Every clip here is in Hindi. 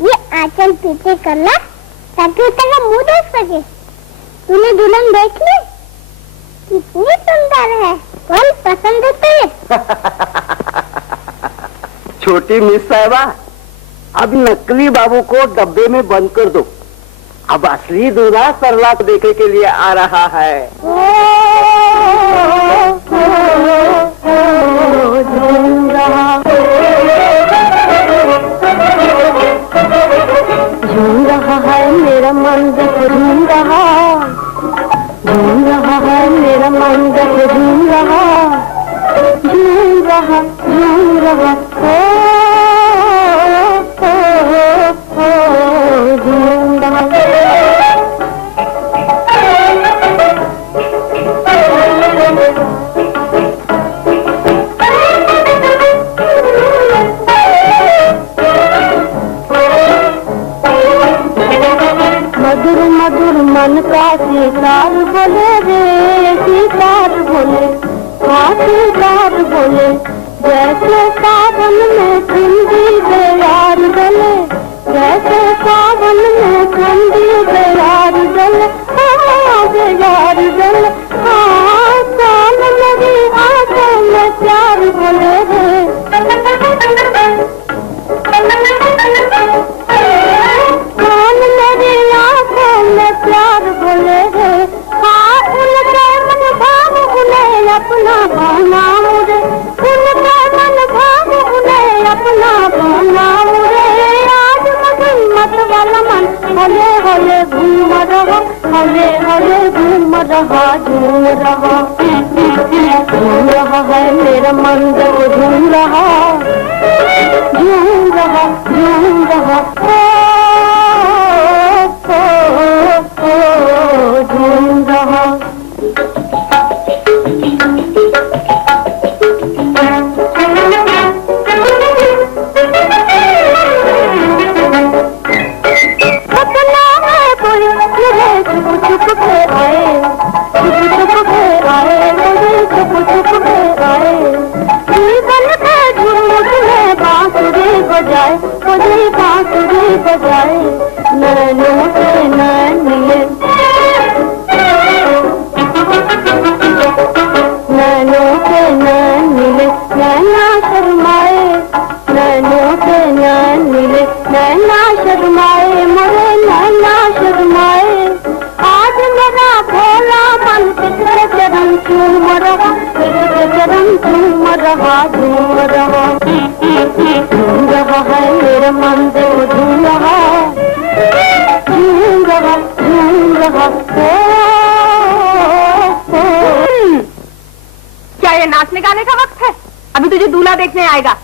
ये आंचल पीछे कर ला ताकि तेरा मुंह देख सके। तूने दुल्हन देख ली? कितनी सुंदर है, कौन पसंद है तुझे? छोटी मिस साहिबा, अब नकली बाबू को डब्बे में बंद कर दो। अब असली दूल्हा सरला को देखने के लिए आ रहा है। झूम रहा है मेरा मन, झूम रहा है मेरा मन, झूम रहा झूम रहा झूम रहा झूम रहा। मधुर मधुर मन का सितार बोले रे, सितार बोले, हाँ सितार बोले, जैसे सावन में ठंडी बेयार डले, जैसे सावन में ठंडी बेयार डले, हाँ बेयार डले, हाँ चाल मेरी आंखों में प्यार बोले रे। प्यार बोले है, हाँ उनके मन भाव उन्हें अपना बनाओ रे, उनके मन भाव उन्हें अपना बनाओ रे। आज मत वाला मन हले हले घूम रहा, हले हले घूम रहा, झूम रहा, झूम रहा है मेरा मन जब झूम रहा, झूम रहा झूम रहा झूम रहा। सपना है कोई मेरे चुप चुप के आए, चुप चुप के आए, मुझे चुप चुप के आए। जीवन के झूठ में बांसुरी बजाए, मुझे बांसुरी बजाए। नैनों से नैन मिले, नैनों से नैन मिले, नैना शर्माए, नैनों से नैन मिले, नैना शर्माए, मोरे नैना शर्माए। आज मेरा भोला मन किसके चरण चूम रहा, किसके चरण चूम रहा, झूम रहा, झूम रहा है मेरा मन देखो झूम रहा, झूम रहा झूम रहा। क्या ये नाचने गाने का वक्त है? अभी तुझे दूल्हा देखने आएगा,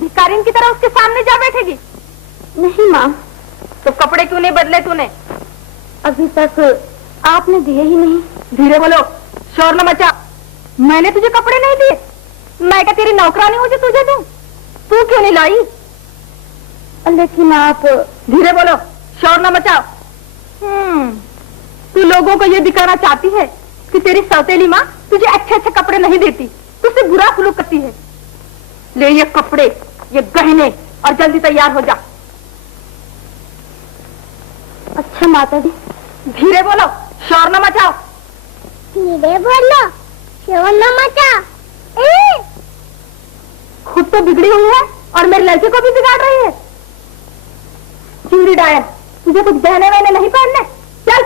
भिखारिन की तरह उसके सामने जा बैठेगी? नहीं माँ। तो कपड़े क्यों नहीं बदले तूने? अभी तक आपने दिए ही नहीं। धीरे बोलो, शोर न मचा। मैंने तुझे कपड़े नहीं दिए? मैं क्या तेरी नौकरानी हूँ जो तुझे दूं? तू क्यों नहीं लाई? लेकिन आप। धीरे बोलो, शोर न मचाओ। तू लोगों को ये दिखाना चाहती है कि तेरी सौतेली माँ तुझे अच्छे अच्छे कपड़े नहीं देती, तुझसे बुरा सलूक करती है। ले ये कपड़े, ये गहने और जल्दी तैयार हो जा। अच्छा माता जी। धीरे बोलो, शोर न मचाओ। धीरे बोलो, शोर न मचाओ। खुद तो बिगड़ी हुई है और मेरे लड़के को भी बिगाड़ रही है। चिंगड़ी डायर, तुझे कुछ गहने वहने नहीं पहनने? चल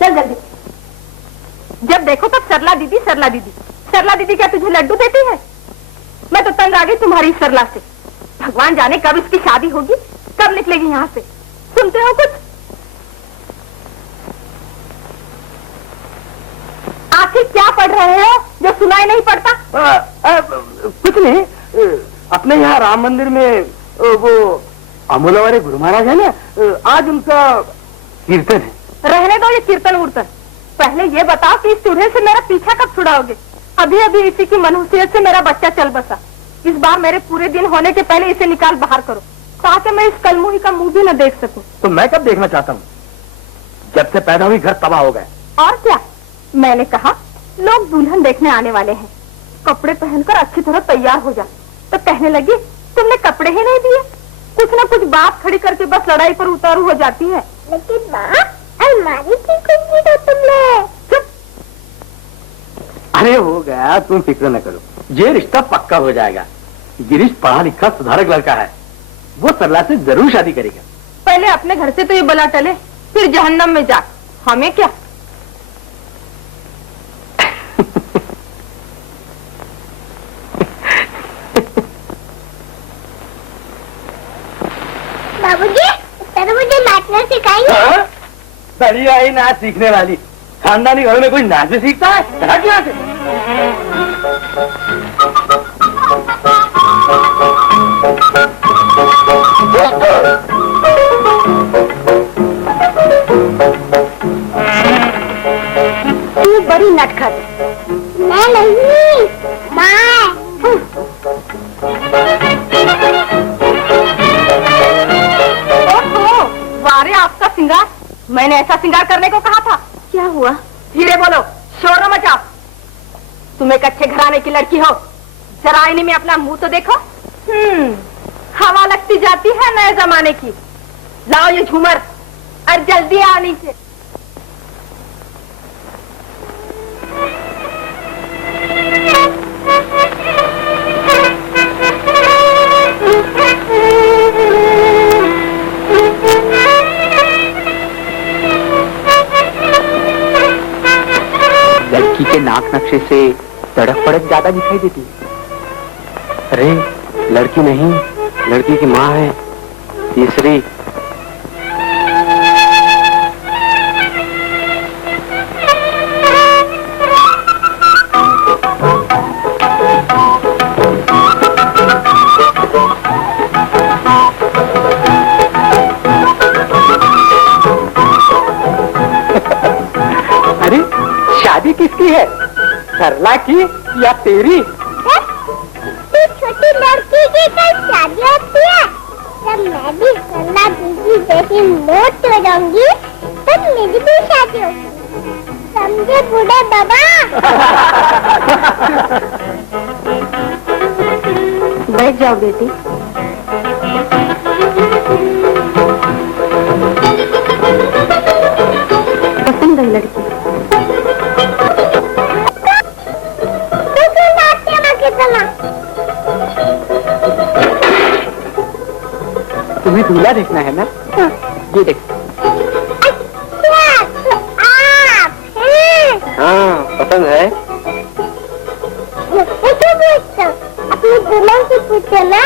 चल जल्दी। जब देखो तब सरला दीदी सरला दीदी। सरला दीदी क्या तुझे लड्डू देती है? मैं तो तंग आ गई तुम्हारी सरला से। भगवान जाने कब इसकी शादी होगी, कब निकलेगी यहाँ से। सुनते हो कुछ? आखिर क्या पढ़ रहे हो जो सुनाई नहीं पड़ता? कुछ नहीं, अपने यहाँ राम मंदिर में वो अमूला वाले गुरु महाराज है ना, आज उनका कीर्तन है। रहने दो ये कीर्तन उर्तन। पहले ये बताओ कि इस चूल्हे से मेरा पीछा कब छुड़ाओगे? अभी अभी इसी की मनहूसियत से मेरा बच्चा चल बसा। इस बार मेरे पूरे दिन होने के पहले इसे निकाल बाहर करो, ताकि मैं इस कलमुही का मुंह भी न देख सकूं। तो मैं कब देखना चाहता हूँ? जब से पैदा हुई घर तबाह हो गए। और क्या? मैंने कहा लोग दुल्हन देखने आने वाले हैं, कपड़े पहनकर अच्छी तरह तैयार हो जा। तो कहने लगी तुमने कपड़े ही नहीं दिए। कुछ ना कुछ बात खड़ी करके बस लड़ाई पर उतारू हो जाती है। लेकिन माँ, अलमारी की कुंजी तो तुमने। चुप। अरे हो गया, तुम फिक्र न करो, ये रिश्ता पक्का हो जाएगा। गिरीश पढ़ा लिखा सुधारक लड़का है, वो सरला से जरूर शादी करेगा। पहले अपने घर से तो ये बला टले, फिर जहन्नम में जा। हमें क्या? बाबूजी, सर मुझे नाचना सिखाएंगे? बढ़िया ही नाच सीखने वाली, खानदानी घरों में कोई नाच भी सीखता है? हट यहाँ से। तू बड़ी नटखट। मैं नहीं, माँ। ओहो, वारे आपका सिंगार। मैंने ऐसा सिंगार करने को कहा था। क्या हुआ? धीरे बोलो, शोर न मचाओ। तुम एक अच्छे घराने की लड़की हो, जरा आईने में अपना मुंह तो देखो। हवा लगती जाती है नए जमाने की। लाओ ये झूमर और जल्दी आओ नीचे। लड़की के नाक नक्शे से तड़क फड़क ज्यादा दिखाई देती है। अरे लड़की नहीं, लड़की की माँ है तीसरी। अरे शादी किसकी है, सरला की या तेरी? तू छोटी लड़की की कल शादी होती है, जब मैं भी सरला दीदी जैसी मोट हो जाऊंगी तब मेरी भी शादी होगी। समझे बूढ़े बाबा? बैठ जाओ बेटी। पसंद है लड़की? तू क्यों नाचती है माँ की तरह? तुम्हें दूल्हा देखना है ना? ये देख। अच्छा, तो आप हैं? हाँ, पसंद है। मुझसे क्यों पूछते हो? अपनी दुल्हन से पूछो ना।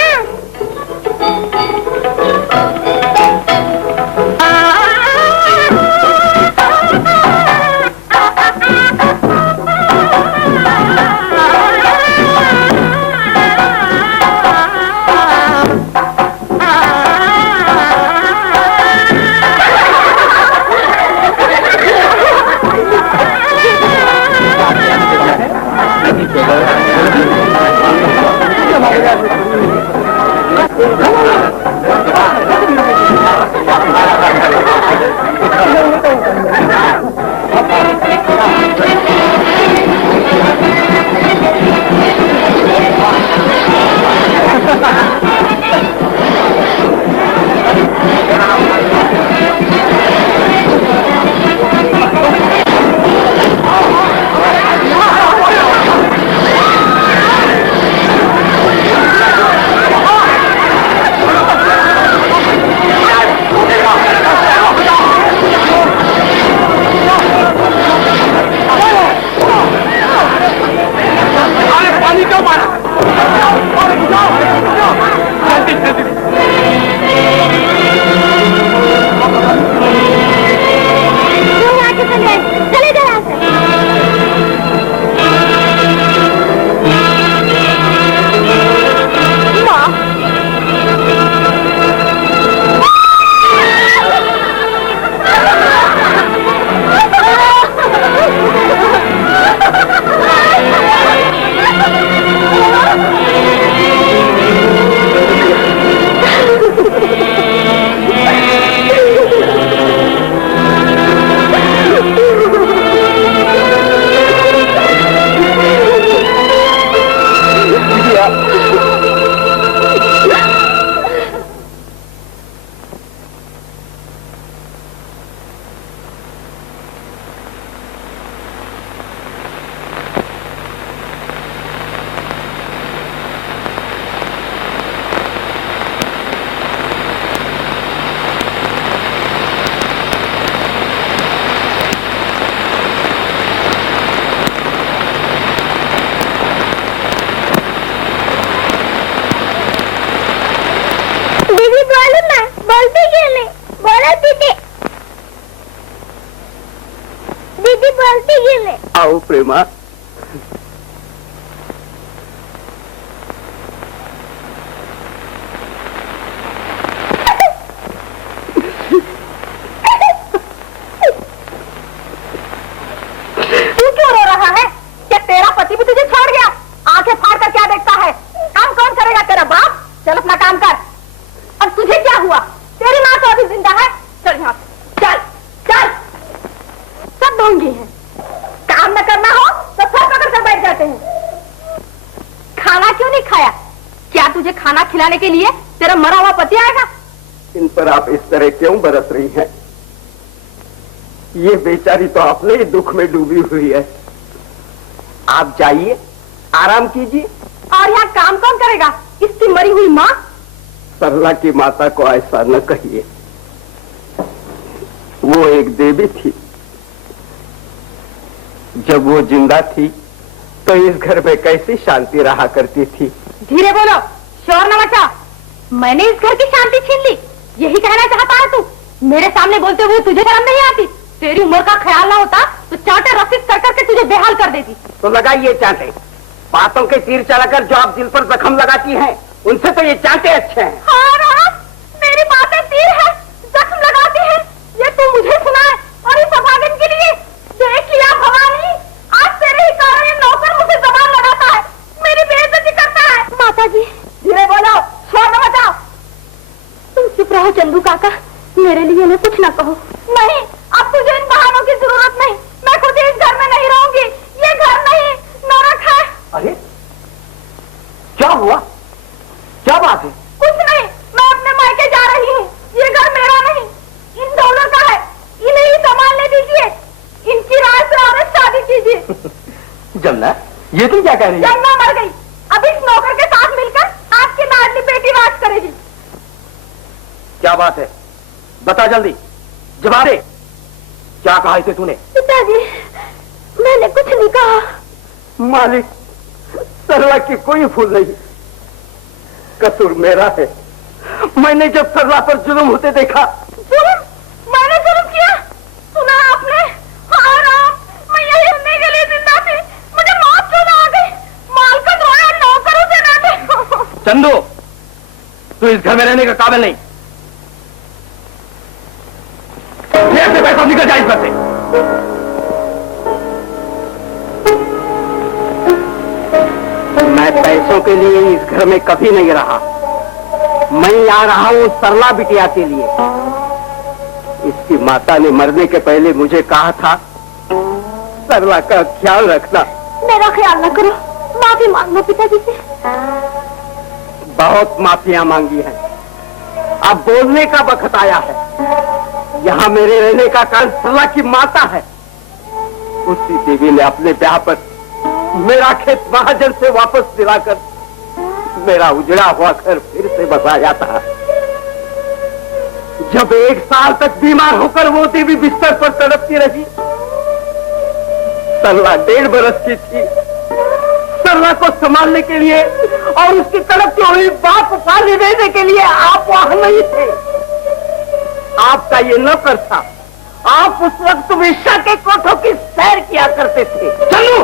चलो दीदी, दीदी बोलती क्यों नहीं? आओ प्रेमा। तू क्यों रो रहा है? क्या तेरा पति भी तुझे छोड़ गया? आंखें फाड़ कर क्या देखता है? काम कौन करेगा? तेरा बाप। चल अपना काम कर। अब तुझे क्या हुआ? तेरी माँ तो अभी जिंदा है। चल यहाँ से। चल चल। सब ढोंगी है। काम न करना हो तो सर पकड़ कर बैठ जाते हैं। खाना क्यों नहीं खाया? क्या तुझे खाना खिलाने के लिए तेरा मरा हुआ पति आएगा? इन पर आप इस तरह क्यों बरस रही हैं? ये बेचारी तो अपने ही दुख में डूबी हुई है। आप जाइए, आराम कीजिए। और यहाँ काम कौन करेगा? इसकी मरी हुई माँ। सरला की माता को ऐसा न कहिए, वो एक देवी थी। जब वो जिंदा थी तो इस घर में कैसी शांति रहा करती थी। धीरे बोलो, शोर न मचा। मैंने इस घर की शांति छीन ली, यही कहना चाहता है तू? मेरे सामने बोलते हुए तुझे शर्म नहीं आती? तेरी उम्र का ख्याल ना होता तो चांटे रस्सी कर करके तुझे बेहाल कर देती। तो लगाइए चांटे। बातों के तीर चलाकर जो आप दिल पर जख्म लगाती हैं, उनसे तो ये चांटे अच्छे हैं। हाँ राम, मेरी बातें तीर है, जख्म लगाती है, ये तू मुझे सुनाए और इस अभागन के लिए। देख लिया भवानी, आज तेरे ही कारण ये नौकर मुझे जबान लगाता है, मेरी बेइज्जती करता है। माता जी धीरे बोलो, शोर न मचाओ। तुम चुप रहो चंदू काका, मेरे लिए न कुछ न कहो। नहीं, अब तुझे इन बहानों की जरूरत नहीं। मैं खुद इस घर में नहीं रहूंगी। ये घर नहीं, नरक है। अरे क्या हुआ? क्या बात है? कुछ नहीं, मैं अपने मायके जा रही हूँ। ये घर मेरा नहीं, इन दोनों का है। इन्हें ही संभालने दीजिए। इनकी राय से और शादी कीजिए। जमुना, ये तुम क्या कह रही हो? जमुना मर गई, अब इस नौकर के साथ मिलकर आपकी लाडली बेटी राज करेगी। क्या बात है? बता जल्दी, जवाब दे। क्या कहा इसे तूने? पिताजी, मैंने कुछ नहीं कहा। मालिक, सरला की कोई भूल नहीं, कसूर मेरा है। मैंने जब सरला पर जुल्म होते देखा। जुल्म? मैंने जुल्म किया? सुना आपने? हाँ राम, मैं यही सुनने के लिए जिंदा थी। मुझे मौत क्यों ना आ गई? मालकिन रोया, नौकरों से डांटे। चंदू, तू इस घर में रहने का काबिल नहीं। से पैसा निकल जाए इस घर से। मैं पैसों के लिए इस घर में कभी नहीं रहा। मैं आ रहा हूँ सरला बिटिया के लिए। इसकी माता ने मरने के पहले मुझे कहा था, सरला का ख्याल रखना। मेरा ख्याल न करो, माफी मांग लो पिताजी से। बहुत माफियां मांगी हैं, अब बोलने का वक्त आया है। यहाँ मेरे रहने का कारण सरला की माता है। उसी देवी ने अपने ब्याह पर मेरा खेत महाजन से वापस दिलाकर मेरा उजड़ा हुआ घर फिर से बसाया था। जब 1 साल तक बीमार होकर वो देवी बिस्तर पर तड़पती रही, सरला 1.5 बरस की थी। सरला को संभालने के लिए और उसकी तड़पती हुई बात को पानी देने के लिए आप वहां नहीं थे। आपका ये नौकर था। आप उस वक्त विश्वा के कोठों की सैर किया करते थे। चलो।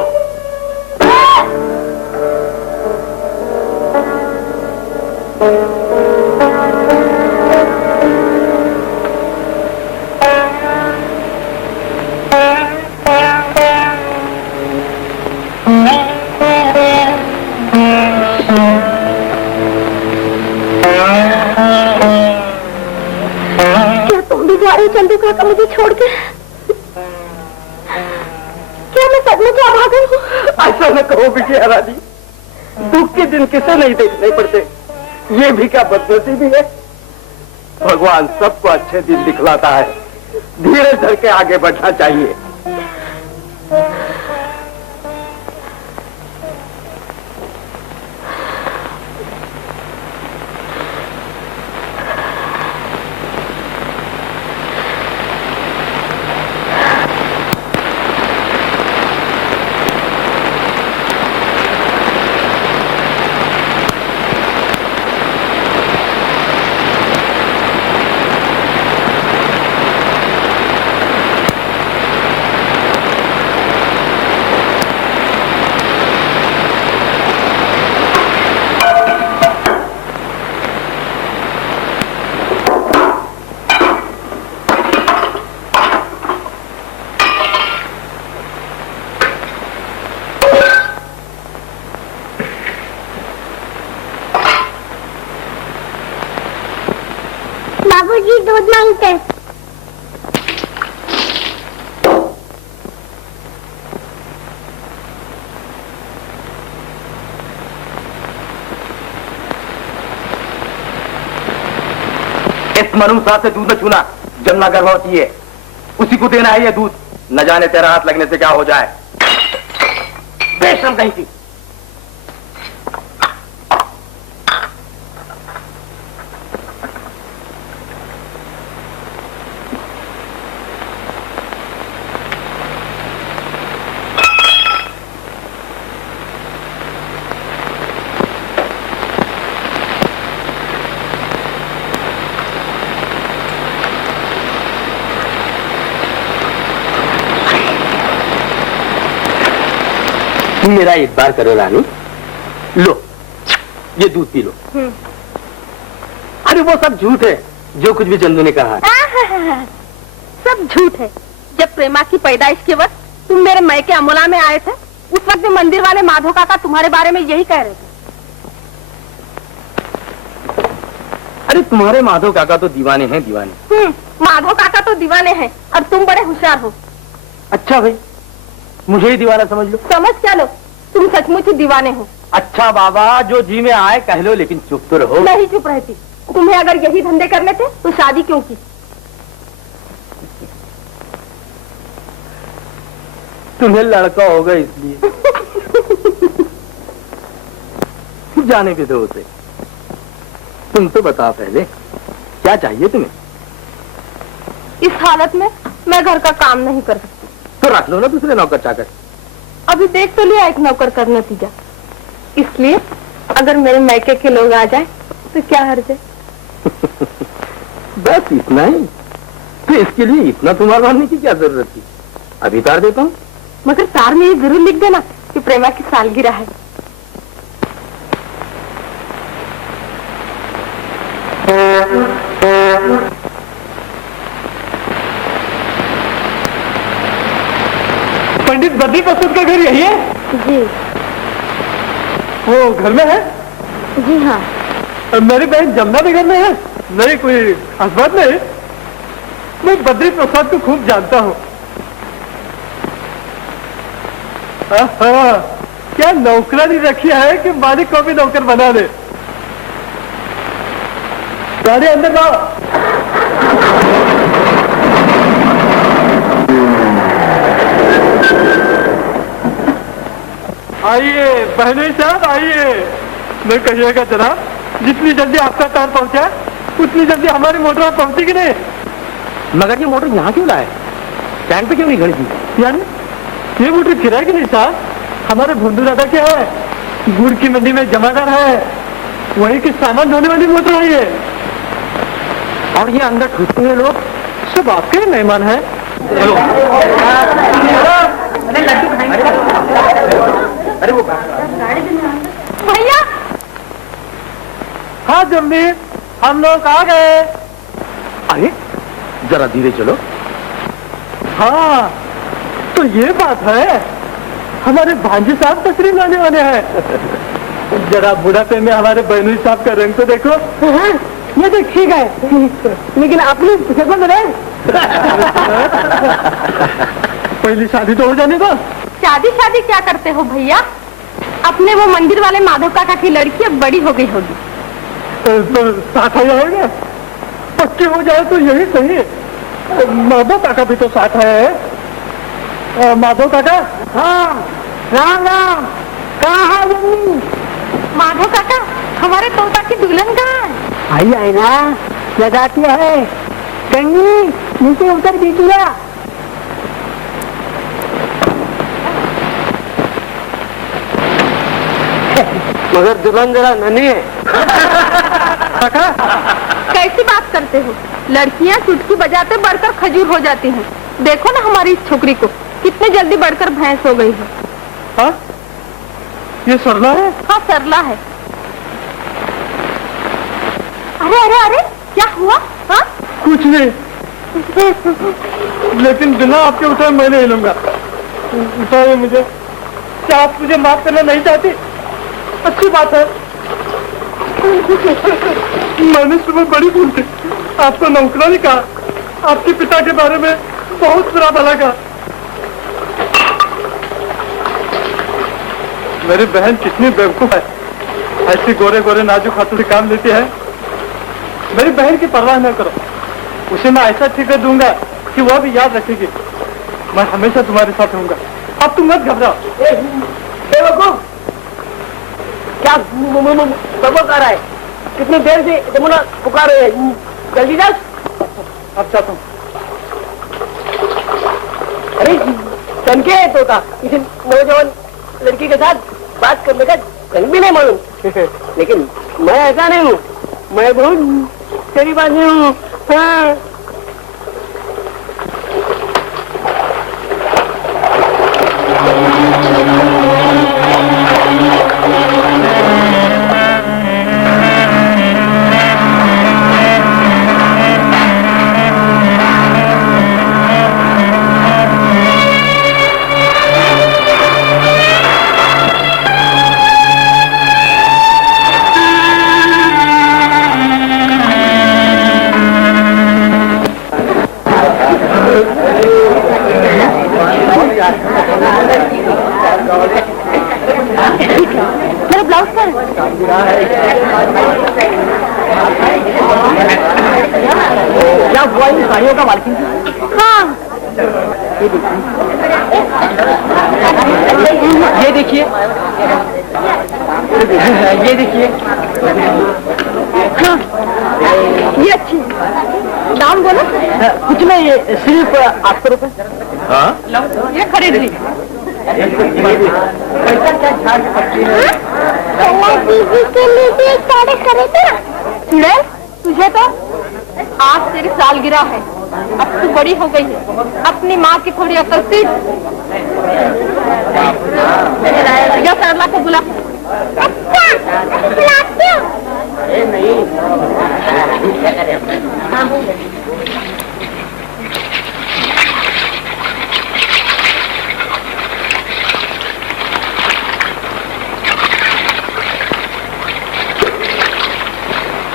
चंदू काका मुझे छोड़ के? क्या मैं सच में क्या भागन हूँ? ऐसा न कहो विजया रानी, दुख के दिन किसे नहीं देखने पड़ते। ये भी क्या बदनसीबी है? भगवान सबको अच्छे दिन दिखलाता है। धीरे धर के आगे बढ़ना चाहिए। बाबूजी दूध मांगते हैं। इस मनुष्य से दूध न छूना, जमुना गर्भवती है, उसी को देना है ये दूध। न जाने तेरा हाथ लगने से क्या हो जाए। बेशर्म कहीं की। मेरा एक बार करो रानी, लो ये दूध पी लो। अरे वो सब झूठ है जो कुछ भी चंदू ने कहा। सब झूठ है। जब प्रेमा की पैदाइश के वक्त तुम मेरे मैके अमोला में आए थे, उस वक्त भी मंदिर वाले माधव काका तुम्हारे बारे में यही कह रहे थे। अरे तुम्हारे माधव काका तो दीवाने हैं, दीवाने। माधव काका तो दीवाने हैं और तुम बड़े होशियार हो। अच्छा भाई, मुझे ही दीवाना समझ लो। समझ क्या लो, तुम सचमुच ही दीवाने हो। अच्छा बाबा, जो जी में आए कह लो, लेकिन चुप तो रहो। नहीं चुप रहती। तुम्हें अगर यही धंधे करने थे तो शादी क्यों की? तुम्हें लड़का होगा इसलिए। जाने भी दो उसे। तुम तो बताओ पहले, क्या चाहिए तुम्हें? इस हालत में मैं घर का काम नहीं कर सकती। तो रख लो ना दूसरे नौकर चाकर। अभी देख तो लिया एक नौकर का नतीजा, इसलिए अगर मेरे मैके के लोग आ जाए तो क्या हर्ज है? बस इतना ही? तो इसके लिए इतना तुम्हार मानने की क्या जरूरत थी? अभी तार देता हूँ। मगर तार में ये जरूर लिख देना कि प्रेमा की सालगिरह है। पंडित बद्री प्रसाद का घर यही है? जी। वो घर में है? जी हाँ। मेरी बहन जमुना भी घर में है? नहीं, कोई खास बात नहीं। मैं बद्री प्रसाद को खूब जानता हूँ। क्या नौकरानी रखी है कि मालिक को भी नौकर बना दे? गाड़ी अंदर लाओ। आइए बहनोई साहब, आइए। मैं कहिएगा जनाब, जितनी जल्दी आपका कार पहुंचा उतनी जल्दी हमारी मोटर पहुंचेगी नहीं। मगर ये मोटर यहाँ क्यों लाए? स्टैंड पे क्यों नहीं खड़ी थी? यानी ये मोटर किराए की नहीं साहब, हमारे भोंदू दादा क्या है, गुड़ की मंडी में जमादार है, वही के सामान ढोने वाली मोटर है ये। और ये अंदर ठूसते हुए लोग सब आपके ही मेहमान है। अरे वो भैया। हाँ जम्मी, हम लोग आ गए। अरे जरा धीरे चलो। हाँ तो ये बात है, हमारे भांजी साहब तशरीफ लाने वाले हैं। जरा बुढ़ापे में हमारे बहनोई साहब का रंग तो देखो। ये तो ठीक है, लेकिन अपनी समझ रहे पहली शादी तो हो जाने दो। शादी शादी क्या करते हो भैया? अपने वो मंदिर वाले माधव काका की लड़की अब बड़ी हो गई होगी। तो साथ हो जाएगा, पक्की हो जाए तो यही सही। माधव काका भी तो साथ है। माधव काका। हाँ राम राम। कहाँ है जम्मी? माधव काका, हमारे तोता की दुल्हन कहाँ है? आई आई ना, लगाती है कंगी, नीचे उतर दीजिए। मगर दुल्हन जरा नन्ही है। कैसी बात करते हो? लड़कियां चुटकी बजाते बढ़कर खजूर हो जाती हैं। देखो ना हमारी इस छोकरी को, कितने जल्दी बढ़कर भैंस हो गई है। हाँ? ये सरला है? हाँ सरला है। अरे अरे अरे, क्या हुआ? हाँ? कुछ नहीं, लेकिन बिना आपके उठाए मैं नहीं लूंगा। उठाए मुझे। क्या आप मुझे माफ करना नहीं चाहती? अच्छी बात है। मैंने सुबह बड़ी भूल की। आपको नौकरानी कहा, आपके पिता के बारे में बहुत बुरा भला कहा। मेरी बहन कितनी बेवकूफ है, ऐसी गोरे गोरे नाजुक हाथों से काम लेती है। मेरी बहन की परवाह न करो, उसे मैं ऐसा ठेका दूंगा कि वह भी याद रखेगी। मैं हमेशा तुम्हारे साथ रहूंगा, अब तुम मत घबराओ। बेवकूफ, क्या बकवास कर रहा है? कितनी देर से जमुना पुकार रहे हैं, जल्दी जा। अब चाहता हूँ। अरे चमके है तोता, किसी नौजवान लड़की के साथ बात करने का कहीं भी नहीं मालूम। लेकिन मैं ऐसा नहीं हूँ, मैं बहुत गरीब आदमी हूँ। हाँ। क्या हुआ इन साड़ियों का मालकिन? हाँ, ये देखिए, ये देखिए। हाँ, ये अच्छी। दाम बोलो। कुछ नहीं, ये सिर्फ 800 रुपए। हाँ, ये खरीद ली। पैसा क्या झाड़ सकती है? दीदी के लिए भी एक साड़ी खरीदे ना। चुड़ैल, तुझे तो आज तेरी सालगिरह है, अब तू बड़ी हो गई है, अपनी माँ की थोड़ी अकल सीख। या सरला को बुला। अच्छा, बुलाती हूँ।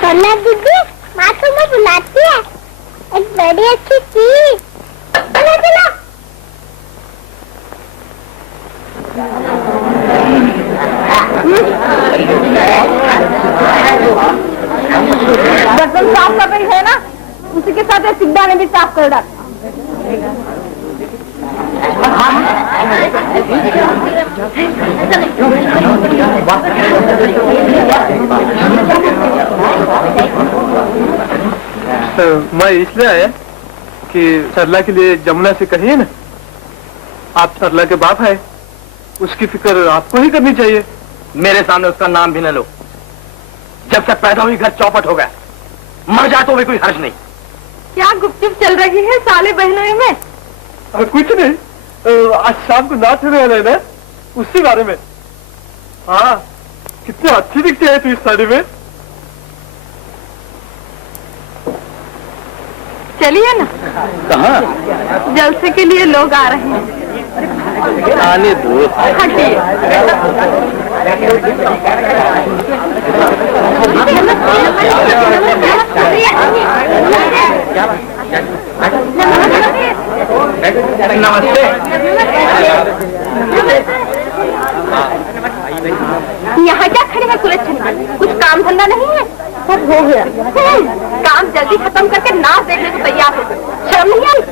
सरला दीदी, माँ तुम्हें बुलाती है, एक बड़ी अच्छी चीज। चलो चलो। बर्तन साफ कर रही है ना, उसी के साथ सिद्धा ने भी साफ कर डाला। मैं इसलिए आया कि सरला के लिए जमुना से कहिए ना, आप सरला के बाप है, उसकी फिक्र आपको ही करनी चाहिए। मेरे सामने उसका नाम भी न लो। जब से पैदा हुई घर चौपट हो गया, मर जाए तो भी कोई हर्ज नहीं। क्या गुपचुप चल रही है साले बहनों में? कुछ नहीं, आज शाम को नाच होने वाला है ना, उसी बारे में। हाँ, कितनी अच्छी दिखती है तू इस साड़ी में। चलिए ना, कहाँ? जलसे के लिए लोग आ रहे हैं। आने दो। हटिए। नमस्ते। यहाँ क्या खड़े हैं सुलक्षण? कुछ काम धंधा नहीं है? सब हो गया। काम जल्दी खत्म करके नाच देखने को तैयार हो गए। शर्म नहीं आई?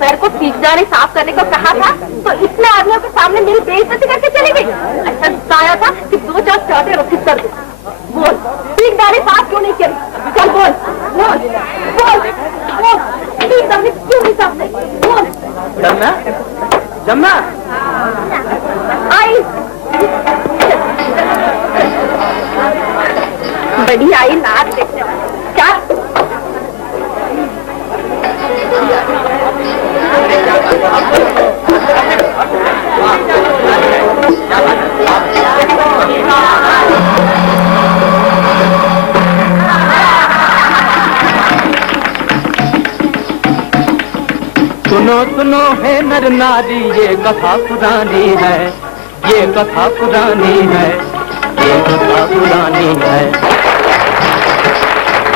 पैर को तीसरा साफ करने को कहा था तो इतने आदमियों के सामने मेरी बेइज्जती करके चली गई। ऐसा बताया था कि 2-4 चाटे रखित कर दो। बोल, ठीक दाढ़ी साफ क्यों नहीं करी? चल बोल, बोल, बोल, बोल, ठीक दाढ़ी क्यों नहीं साफ नहीं? बोल। जमुना, जमुना, आई बड़ी आई नाच देखने वाली। क्या सुनो सुनो है नर नारी, ये कथा पुरानी है, ये कथा पुरानी है, ये कथा पुरानी है।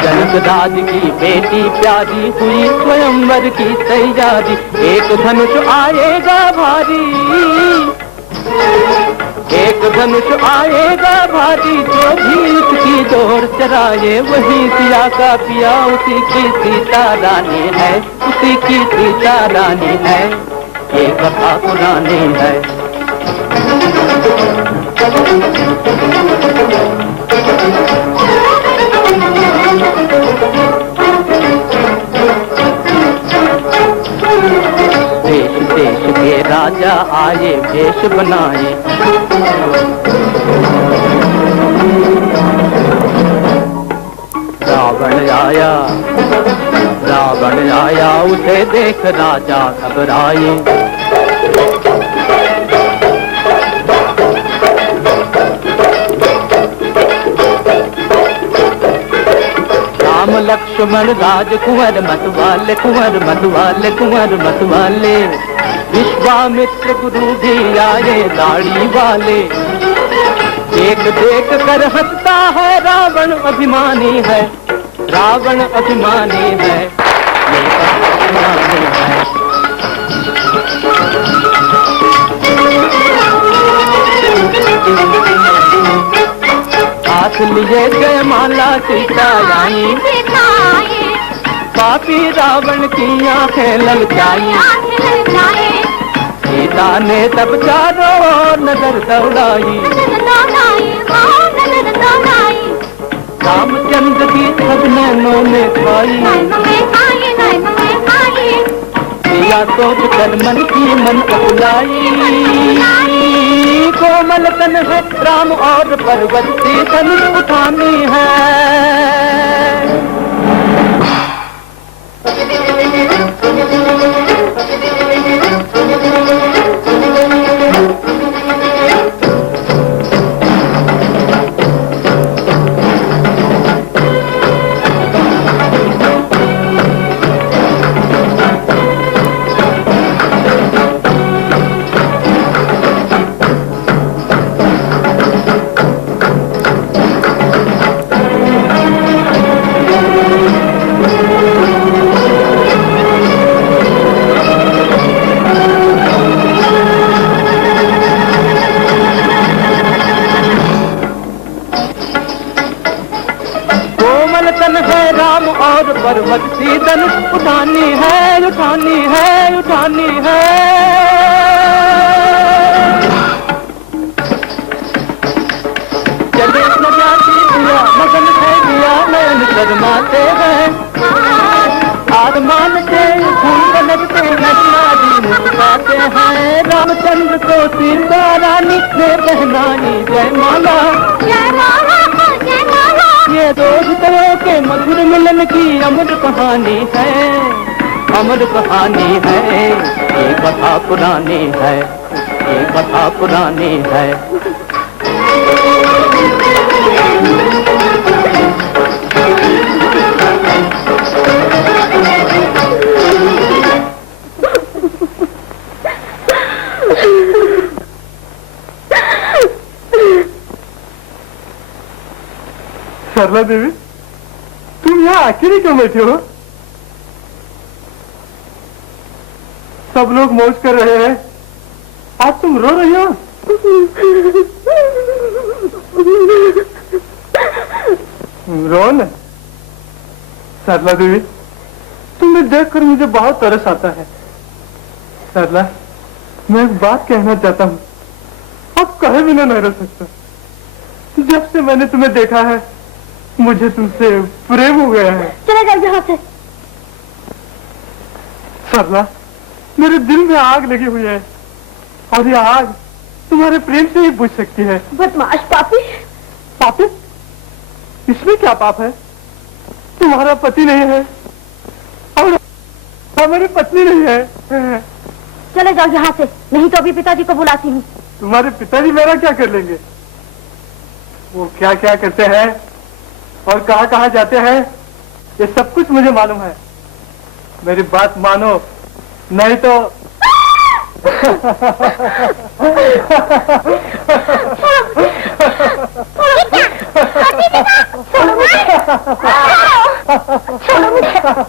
जनक राज की बेटी प्यारी हुई स्वयंवर की तैयारी, एक धनुष आएगा भारी, एक धनुष आएगा भारी, जो भी उसकी जोर चराए वही सिया का पिया, उसी की सीता रानी है, उसी की सीता रानी है, ये कथा पुरानी है। देश देश के राजा आए वेश बनाए, रावण आया उसे देख राजा घबराए, राम लक्ष्मण राजकुंवर मतवाले, कुंवर मतवाले, कुंवर मतवाले, विश्वामित्र गुरु भी आए दाढ़ी वाले, देख देख कर हंसता है रावण अभिमानी है, रावण अभिमानी है, ये अभिमानी है। हाथ लिए जय माला सीता आई, पापी रावण की आंखें ललचाई, सीता ने तब चारों ओर नजर दौड़ाई, रामचंद्र की सब नैनों में खाई, सिया सोच कर मन की मन अपलाई, कोमल तन है राम और पर्वत से धनुष उठानी है। पर्वत सी धनुष उठानी है, उठानी है, उठानी है। चले न जाती दिया मगन है दिया, नयन शर्माते हैं, आसमान से फूल लगते नदी मुस्कुराते हैं। रामचंद्र को सीता रानी ने पहनाई जयमाला, ये दो हितों के मधुर मिलन की अमर कहानी है, अमर कहानी है, ये कथा पुरानी है, ये कथा पुरानी है। सरला देवी, तुम यहाँ अकेली क्यों बैठे हो? सब लोग मौज कर रहे हैं, आज तुम रो रही हो? रो न। सरला देवी, तुम्हें देखकर मुझे बहुत तरस आता है। सरला, मैं एक बात कहना चाहता हूँ, अब कहे बिना नहीं रह सकता। जब से मैंने तुम्हें देखा है मुझे तुमसे प्रेम हो गया है। चले जाओ यहाँ से। सरला, मेरे दिल में आग लगी हुई है और ये आग तुम्हारे प्रेम से ही बुझ सकती है। बदमाश पापी। पापी? इसमें क्या पाप है? तुम्हारा पति नहीं है और हमारी पत्नी नहीं है। चले जाओ यहाँ से, नहीं तो अभी पिताजी को बुलाती हूँ। तुम्हारे पिताजी मेरा क्या कर लेंगे? वो क्या क्या करते हैं और कहाँ कहाँ जाते हैं, ये सब कुछ मुझे मालूम है। मेरी बात मानो, नहीं तो छोड़ो मुझे, छोड़ो।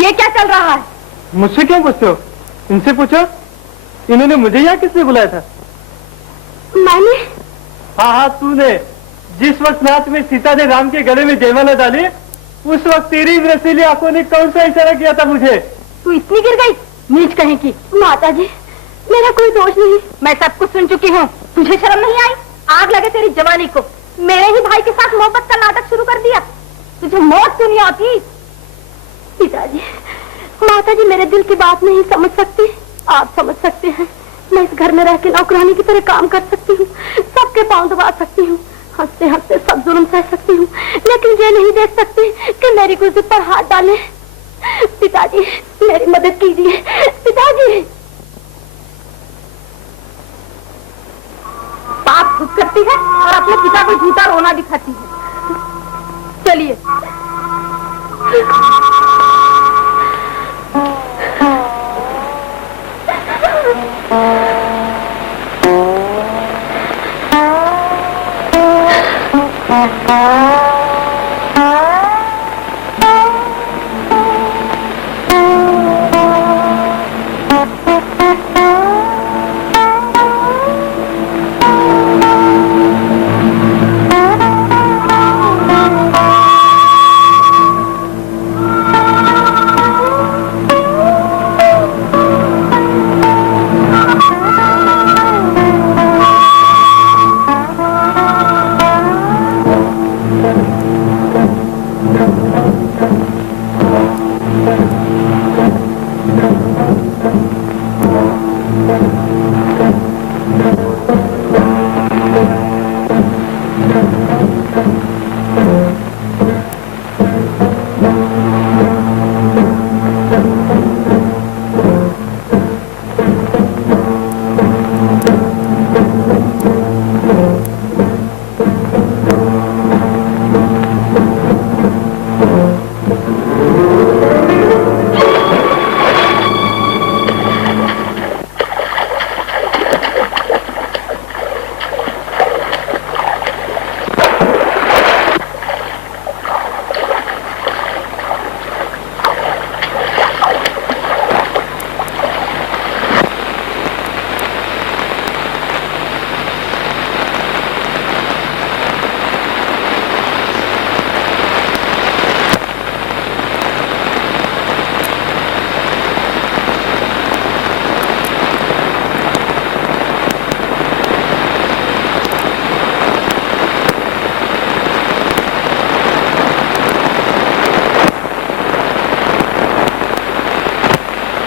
ये क्या चल रहा है? मुझसे क्यों पूछते हो? इनसे पूछो। इन्होंने मुझे यहाँ किसने बुलाया था? मैंने? हाँ, तूने। जिस वक्त नाच में सीता ने राम के गले में जयमाला डाली, उस वक्त तेरी रसीली आंखों ने कौन सा इशारा किया था मुझे? तू इतनी गिर गई, नीच कहीं की। माता जी, मेरा कोई दोष नहीं। मैं सब कुछ सुन चुकी हूँ। तुझे शर्म नहीं आई? आग लगे तेरी जवानी को। मेरे ही भाई के साथ मोहब्बत का नाटक शुरू कर दिया। तुझे मौत क्यों नहीं आती? पिताजी, माता जी मेरे दिल की बात नहीं समझ सकती, आप समझ सकते हैं। मैं इस घर में रह के नौकरानी की तरह काम कर सकती हूँ, सबके पांव दबा सकती हूँ, हंसते हंसते सब जुल्म सह सकती हूँ, लेकिन ये नहीं देख सकती कि मेरी कुर्सी पर हाथ डाले। पिताजी, मेरी मदद कीजिए। पिताजी। बात खुद करती है और अपने पिता को झूठा रोना दिखाती है। चलिए।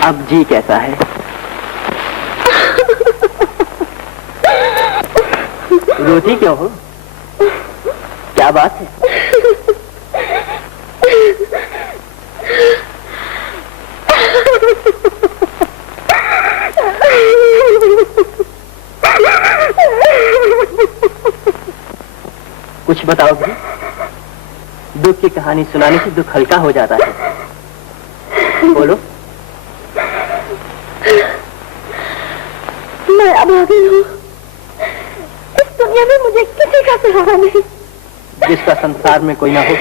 अब जी कैसा है? रोती क्यों हो? क्या बात है? कुछ बताओ भी। दुख की कहानी सुनाने से दुख हल्का हो जाता है। बोलो। मैं अब आ गई हूँ। इस दुनिया में मुझे किसी का सहारा नहीं। जिसका संसार में कोई ना हो,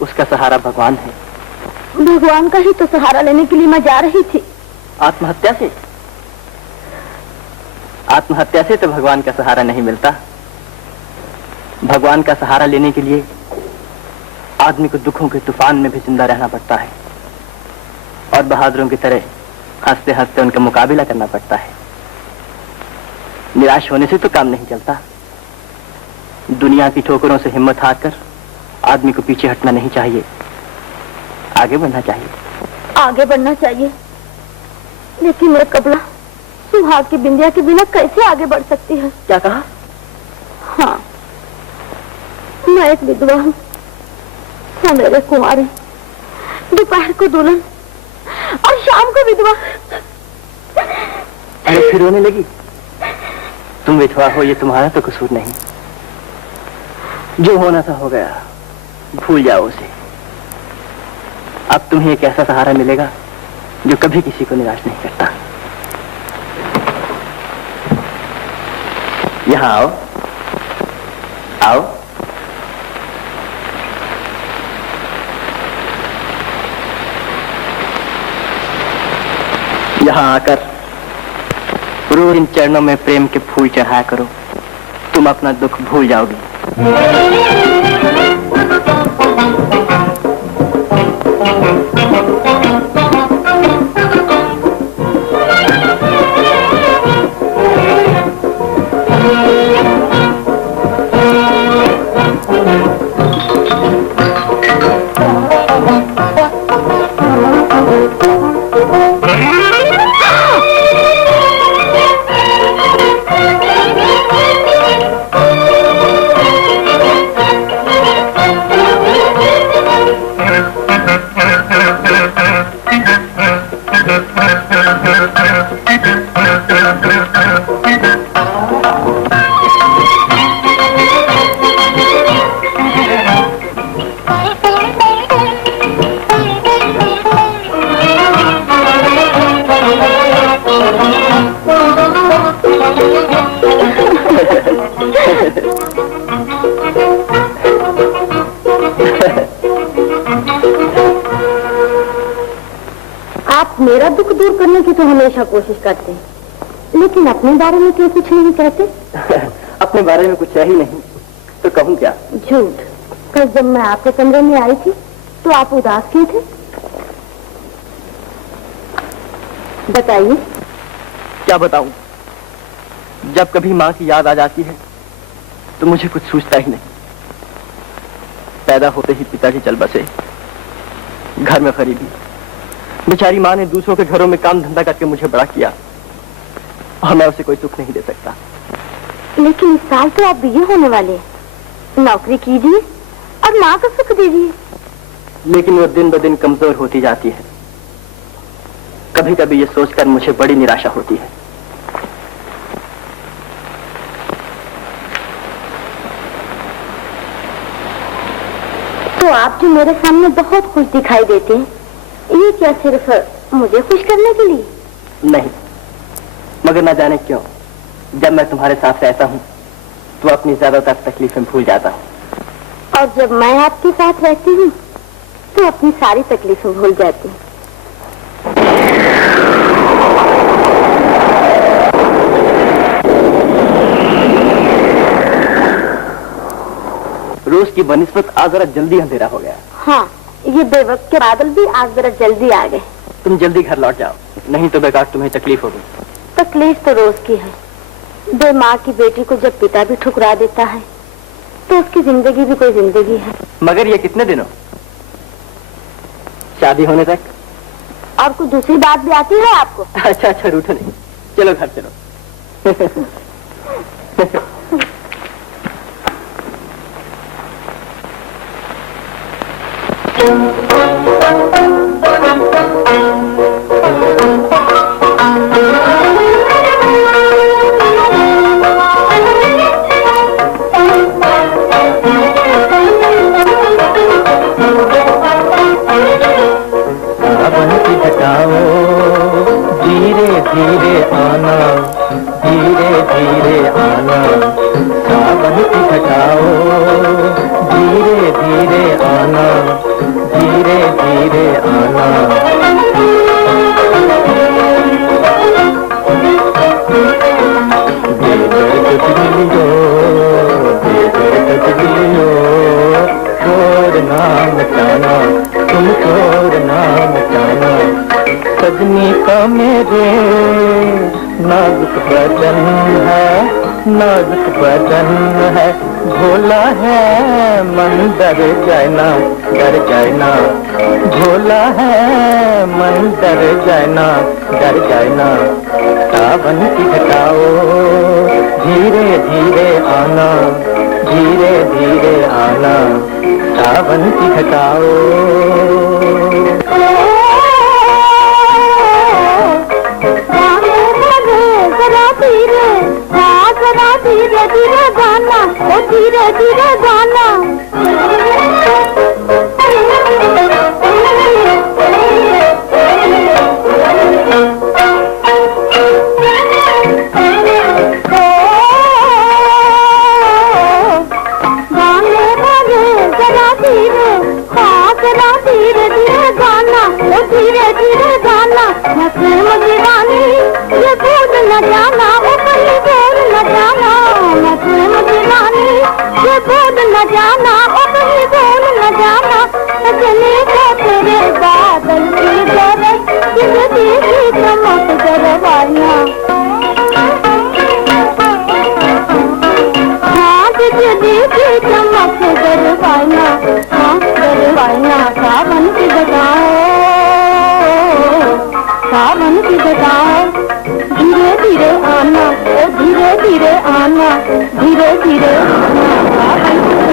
उसका सहारा भगवान है। भगवान का ही तो सहारा लेने के लिए मैं जा रही थी। आत्महत्या से? आत्महत्या से तो भगवान का सहारा नहीं मिलता। भगवान का सहारा लेने के लिए आदमी को दुखों के तूफान में भी जिंदा रहना पड़ता है और बहादुरों की तरह हंसते हंसते उनका मुकाबला करना पड़ता है। निराश होने से तो काम नहीं चलता। दुनिया की ठोकरों से हिम्मत हारकर आदमी को पीछे हटना नहीं चाहिए, आगे बढ़ना चाहिए। आगे बढ़ना चाहिए, लेकिन मैं कबला सुहाग की बिंदिया के बिना कैसे आगे बढ़ सकती है? क्या कहा? हाँ, मैं एक विधवा हूँ, सवेरे कुंवारी, दोपहर को दुल्हन और शाम को विधवा। अरे फिर रोने लगी? तुम विधवा हो ये तुम्हारा तो कसूर नहीं। जो होना था हो गया, भूल जाओ उसे। अब तुम्हें एक ऐसा सहारा मिलेगा जो कभी किसी को निराश नहीं करता। यहाँ आओ, आओ। यहाँ आकर रोज इन चरणों में प्रेम के फूल चढ़ाया करो, तुम अपना दुख भूल जाओगी। मेरा दुख दूर करने की तो हमेशा कोशिश करते हैं, लेकिन अपने बारे में क्यों कुछ नहीं कहते? अपने बारे में कुछ है ही नहीं तो कहूँ क्या? झूठ। कल जब मैं आपके कमरे में आई थी तो आप उदास क्यों थे? बताइए। क्या बताऊं? जब कभी माँ की याद आ जाती है तो मुझे कुछ सूझता ही नहीं। पैदा होते ही पिता की चल बसे, घर में गरीबी। बेचारी माँ ने दूसरों के घरों में काम धंधा करके मुझे बड़ा किया और मैं उसे कोई सुख नहीं दे सकता। लेकिन इस साल तो आप बीए होने वाले हैं, नौकरी कीजिए और माँ को सुख दीजिए। लेकिन वो दिन ब दिन कमजोर होती जाती है। कभी कभी ये सोचकर मुझे बड़ी निराशा होती है। तो आप जो मेरे सामने बहुत खुश दिखाई देते हैं, ये क्या सिर्फ मुझे खुश करने के लिए? नहीं, मगर न जाने क्यों जब मैं तुम्हारे साथ रहता हूँ तो अपनी ज्यादातर तकलीफें भूल जाता हूँ, और जब मैं आपके साथ रहती हूँ तो अपनी सारी तकलीफें भूल जाती हूँ। रोज की बनिस्बत आज जरा जल्दी अंधेरा हो गया। हाँ, ये बेवक्त के बादल भी आज जरा जल्दी आ गए। तुम जल्दी घर लौट जाओ, नहीं तो बेकार तुम्हें तकलीफ होगी। तकलीफ तो रोज की है। बे माँ की बेटी को जब पिता भी ठुकरा देता है तो उसकी जिंदगी भी कोई जिंदगी है। मगर ये कितने दिनों? शादी होने तक? और कोई दूसरी बात भी आती है आपको? अच्छा अच्छा, रूठो नहीं, चलो घर चलो। सजनी का मेरे नाजुक बदन है, नाजुक बदन है, भोला है मन डर जाए ना, डर जाए ना, भोला है मन डर जाए ना, डर जाए ना। सावन की घटाओ धीरे धीरे आना, धीरे धीरे आना, सावन की घटाओ। धीरे धीरे गाना, ओ धीरे धीरे गाना। न जाना, ओ कहीं भूल न जाना, सजने को तेरे बादल की गरज, जिंदगी की चमक जरवाना। हाँ बिजली की चमक जरवाना, हाँ जरवाना। सावन की बताओ, सावन की बताओ, धीरे धीरे आना, ओ धीरे धीरे आना, धीरे धीरे आना, सावन की बताओ।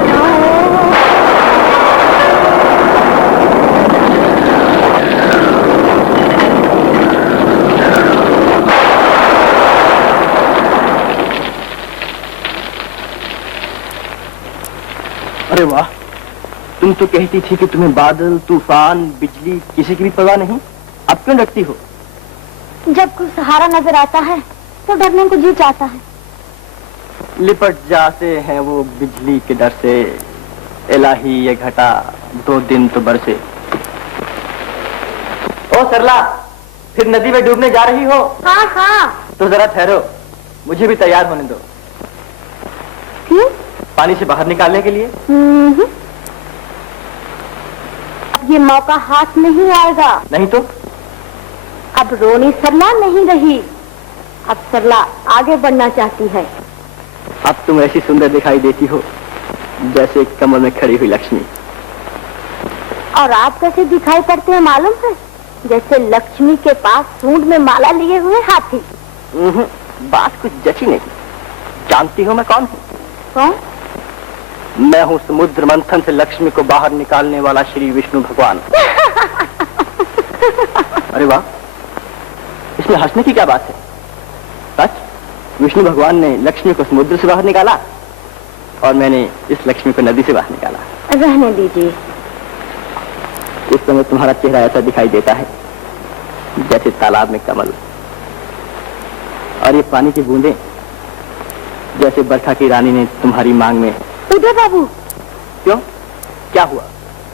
अरे वाह, तुम तो कहती थी कि तुम्हें बादल, तूफान, बिजली किसी की भी परवाह नहीं, अब क्यों डरती हो? जब कोई सहारा नजर आता है तो डरने को जी चाहता है। लिपट जाते हैं वो बिजली के डर से, इलाही ये घटा 2 दिन तो बरसे। ओ सरला, फिर नदी में डूबने जा रही हो? हाँ हाँ। तो जरा ठहरो, मुझे भी तैयार होने दो। क्यों? पानी से बाहर निकालने के लिए। अब ये मौका हाथ नहीं आएगा। नहीं तो? अब रोनी सरला नहीं रही, अब सरला आगे बढ़ना चाहती है। अब तुम ऐसी सुंदर दिखाई देती हो जैसे कमल में खड़ी हुई लक्ष्मी। और आप कैसे दिखाई पड़ते हैं मालूम है? जैसे लक्ष्मी के पास सूंड में माला लिए हुए हाथी। बात कुछ जची नहीं। जानती हो मैं कौन हूँ? कौन? मैं हूँ समुद्र मंथन से लक्ष्मी को बाहर निकालने वाला श्री विष्णु भगवान। अरे वाह, इसमें हंसने की क्या बात है? सच, विष्णु भगवान ने लक्ष्मी को समुद्र से बाहर निकाला और मैंने इस लक्ष्मी को नदी से बाहर निकाला। रहने दीजिए। इस समय तुम्हारा चेहरा ऐसा दिखाई देता है जैसे तालाब में कमल, और ये पानी की बूंदें जैसे बरखा की रानी ने तुम्हारी मांग में। उदय बाबू। क्यों, क्या हुआ?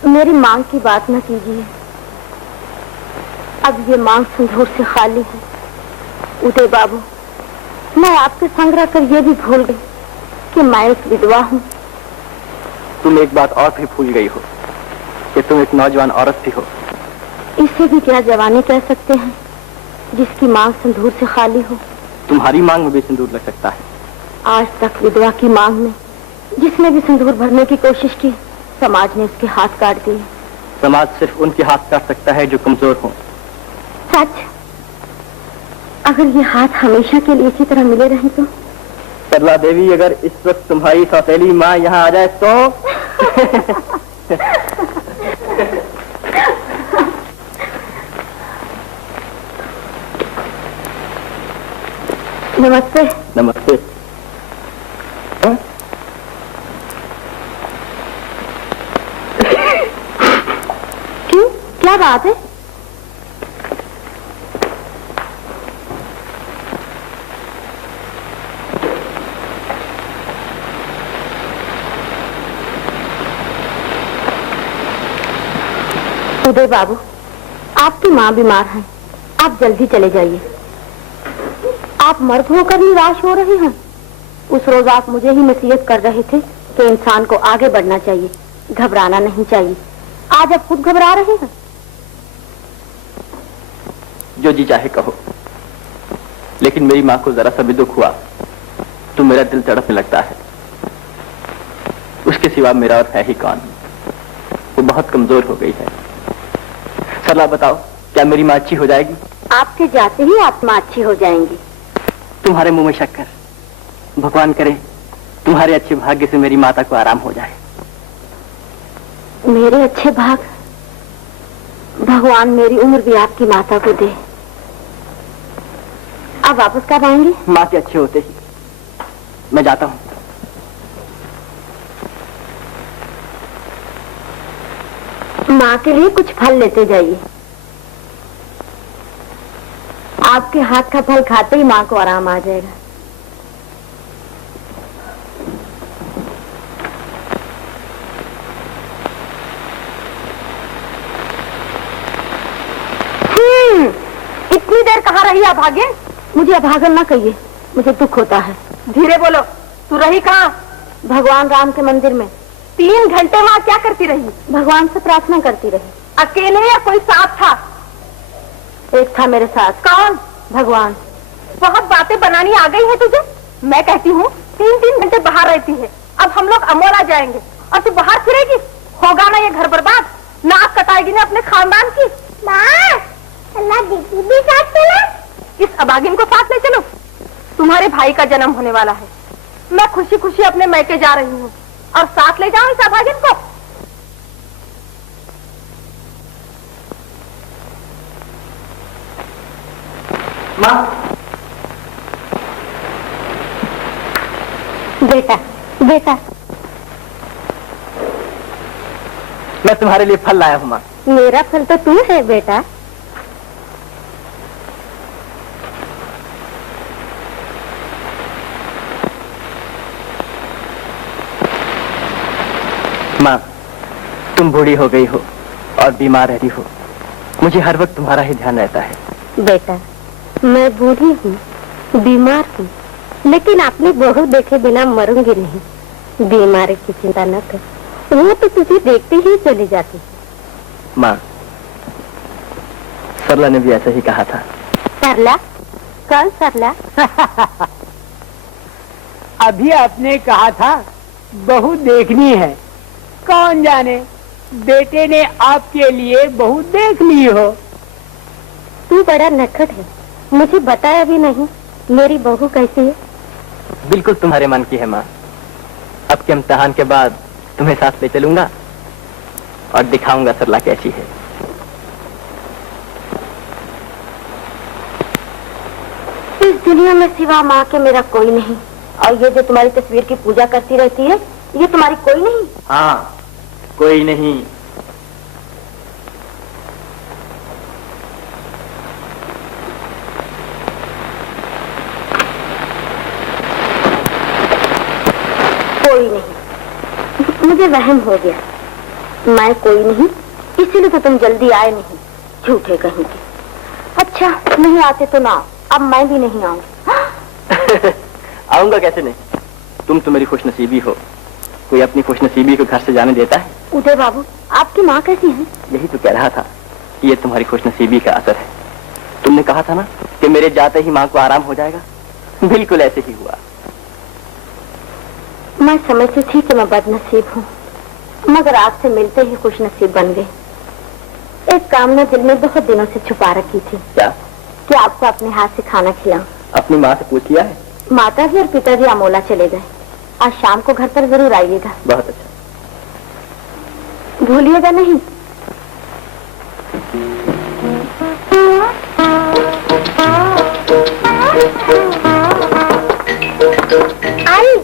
मेरी मांग की बात न कीजिए, अब ये मांग सिंदूर से खाली है। उदय बाबू, मैं आपके संग रह कर ये भी भूल गई कि मैं एक विधवा हूँ। तुम एक बात और भी भूल गई हो कि तुम एक नौजवान औरत भी हो। इसे भी क्या जवानी कह सकते हैं जिसकी मांग सिंदूर से खाली हो? तुम्हारी मांग में भी सिंदूर लग सकता है। आज तक विधवा की मांग में जिसने भी सिंदूर भरने की कोशिश की, समाज ने उसके हाथ काट दिए। समाज सिर्फ उनके हाथ काट सकता है जो कमजोर हो। सच? अगर ये हाथ हमेशा के लिए इसी तरह मिले रहें तो? सरला देवी, अगर इस वक्त तुम्हारी सौतेली माँ यहाँ आ जाए तो? नमस्ते। नमस्ते। क्यों, क्या बात है? उदय बाबू, आपकी माँ बीमार है, आप जल्दी चले जाइए। आप मर्द होकर निराश हो रहे हैं। उस रोज आप मुझे ही नसीहत कर रहे थे कि इंसान को आगे बढ़ना चाहिए, घबराना नहीं चाहिए। आज आप खुद घबरा रहे हैं। जो जी चाहे कहो, लेकिन मेरी माँ को जरा सा भी दुख हुआ तो मेरा दिल तड़पने लगता है। उसके सिवा मेरा और है ही कौन? वो बहुत कमजोर हो गई है। सरला बताओ, क्या मेरी माँ अच्छी हो जाएगी? आपके जाते ही आत्मा अच्छी हो जाएंगी। तुम्हारे मुंह में शक्कर। भगवान करे तुम्हारे अच्छे भाग्य से मेरी माता को आराम हो जाए। मेरे अच्छे भाग? भगवान मेरी उम्र भी आपकी माता को दे। आप वापस कब आएंगे? माँ के अच्छे होते ही। मैं जाता हूँ। माँ के लिए कुछ फल लेते जाइए। आपके हाथ का फल खाते ही माँ को आराम आ जाएगा। इतनी देर कहाँ रही अभागे? मुझे अभागन ना कहिए, मुझे दुख होता है। धीरे बोलो, तू रही कहाँ? भगवान राम के मंदिर में। 3 घंटे वहाँ क्या करती रही? भगवान से प्रार्थना करती रही। अकेले या कोई साथ था? एक था मेरे साथ। कौन? भगवान। बहुत बातें बनानी आ गई है तुझे। मैं कहती हूँ 3-3 घंटे बाहर रहती है, अब हम लोग अमोला जाएंगे और तू बाहर फिरेगी। होगा ना ये घर बर्बाद, नाक कटाएगी ना अपने खानदान की। माँ, सरला दीदी भी साथ चला? इस अभागिन को साथ ले चलो। तुम्हारे भाई का जन्म होने वाला है, मैं खुशी खुशी अपने मैके जा रही हूँ और साथ ले जाओ इस अभागिन को। माँ, बेटा, बेटा, मैं तुम्हारे लिए फल लाया हूँ माँ। मेरा फल तो तू है बेटा। माँ, तुम बूढ़ी हो गई हो और बीमार रहती हो, मुझे हर वक्त तुम्हारा ही ध्यान रहता है। बेटा, मैं बूढ़ी हूँ, बीमार हूँ, लेकिन अपनी बहू देखे बिना मरूंगी नहीं। बीमारी की चिंता न कर, वो तो तुझे देखते ही चली जाती। माँ, सरला ने भी ऐसा ही कहा था। सरला? कौन सरला? अभी आपने कहा था बहू देखनी है, कौन जाने बेटे ने आपके लिए बहू देख ली हो। तू बड़ा नटखट है, मुझे बताया भी नहीं मेरी बहू कैसी है। बिल्कुल तुम्हारे मन की है माँ। अब के इम्तिहान के बाद तुम्हें साथ ले चलूंगा और दिखाऊंगा सरला कैसी है। इस दुनिया में सिवा माँ के मेरा कोई नहीं। और ये जो तुम्हारी तस्वीर की पूजा करती रहती है, ये तुम्हारी कोई नहीं? हाँ, कोई नहीं। कोई नहीं, मुझे वहम हो गया। मैं कोई नहीं, इसीलिए तो तुम जल्दी आए नहीं, झूठे कहेंगे। अच्छा, नहीं आते तो ना, अब मैं भी नहीं आऊंगी। आऊंगा कैसे नहीं, तुम तो मेरी खुशनसीबी हो। कोई अपनी खुशनसीबी को घर से जाने देता है? उदय बाबू, आपकी माँ कैसी है? यही तो कह रहा था कि ये तुम्हारी खुशनसीबी का असर है। तुमने कहा था ना कि मेरे जाते ही माँ को आराम हो जाएगा, बिल्कुल ऐसे ही हुआ। मैं समझती थी कि मैं बदनसीब हूँ, मगर आपसे मिलते ही खुशनसीब बन गई। एक कामना दिल में बहुत दिनों से छुपा रखी थी। क्या? कि आपको अपने हाथ से खाना खिलाऊं। अपनी माँ से पूछ लिया है? माता जी और पिताजी अमोला चले गए, आज शाम को घर पर जरूर आइएगा। बहुत अच्छा। भूलिएगा नहीं। आई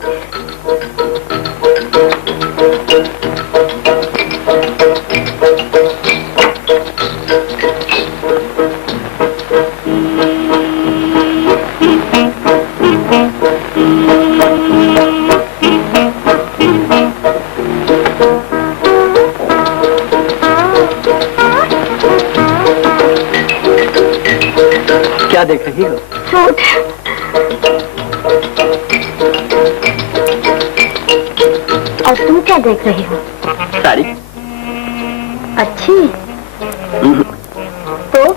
क्या देख रही हो? सूट। और तुम क्या देख रही हो? साड़ी। अच्छी तो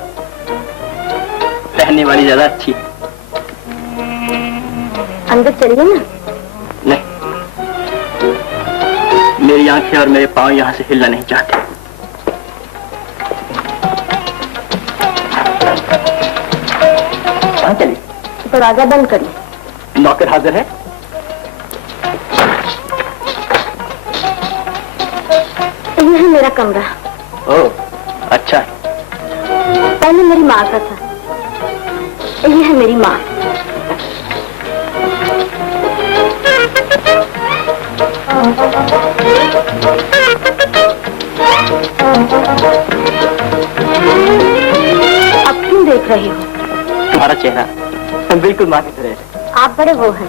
पहनने वाली ज्यादा अच्छी है। अंदर चलिए ना। नहीं, मेरी आंखें और मेरे पांव यहाँ से हिलना नहीं चाहते। कहाँ चली? दरवाजा बंद करिए। नौकर हाजिर है? ये है मेरा कमरा। ओह, अच्छा। पहले मेरी माँ का था, ये है मेरी माँ। अब क्यों देख रही हो? तुम्हारा चेहरा बिल्कुल माँ की तरह है। आप बड़े वो हैं।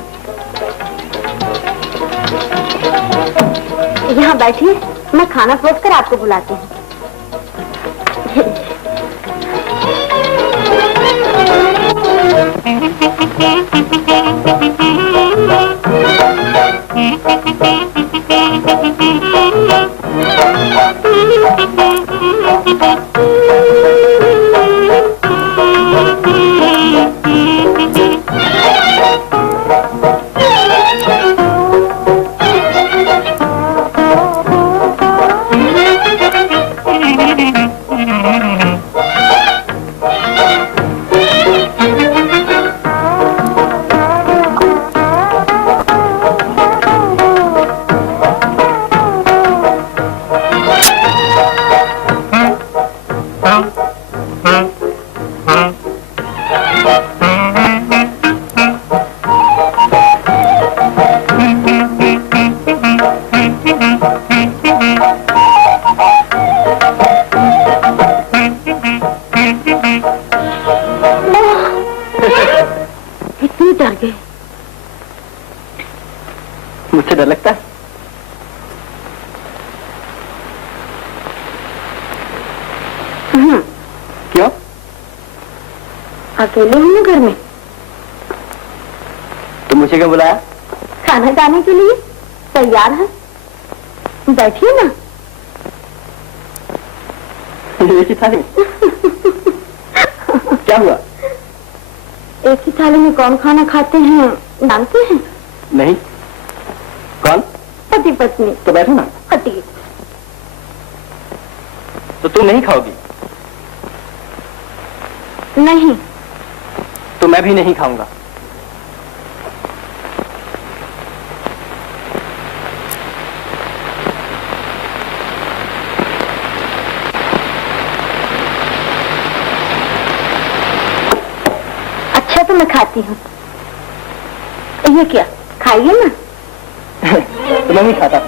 यहाँ बैठिए, मैं खाना परोस कर आपको बुलाती हूँ। मुझसे डर लगता है? क्यों? अकेले हूँ घर में। तो मुझे क्यों बुलाया? खाना खाने के लिए तैयार है, बैठिए ना। एक ही थाली में? क्या हुआ? एक ही थाली में कौन खाना खाते हैं जानते हैं? नहीं। कौन? पति पत्नी। तो बैठो ना। हटिए। तो तुम नहीं खाओगी? नहीं। तो मैं भी नहीं खाऊंगा। अच्छा तो मैं खाती हूँ। ये क्या? खाइए ना। तो मैं नहीं खाता।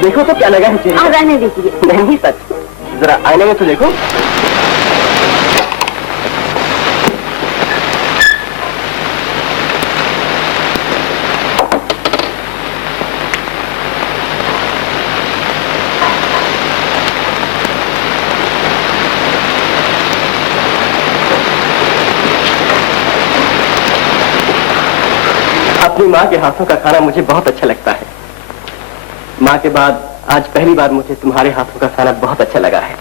देखो तो क्या लगा है चेहरे? रहने दीजिए। नहीं सच, जरा आईने में तो देखो। अपनी माँ के हाथों का खाना मुझे बहुत अच्छा लगता है। माँ के बाद आज पहली बार मुझे तुम्हारे हाथों का खाना बहुत अच्छा लगा है।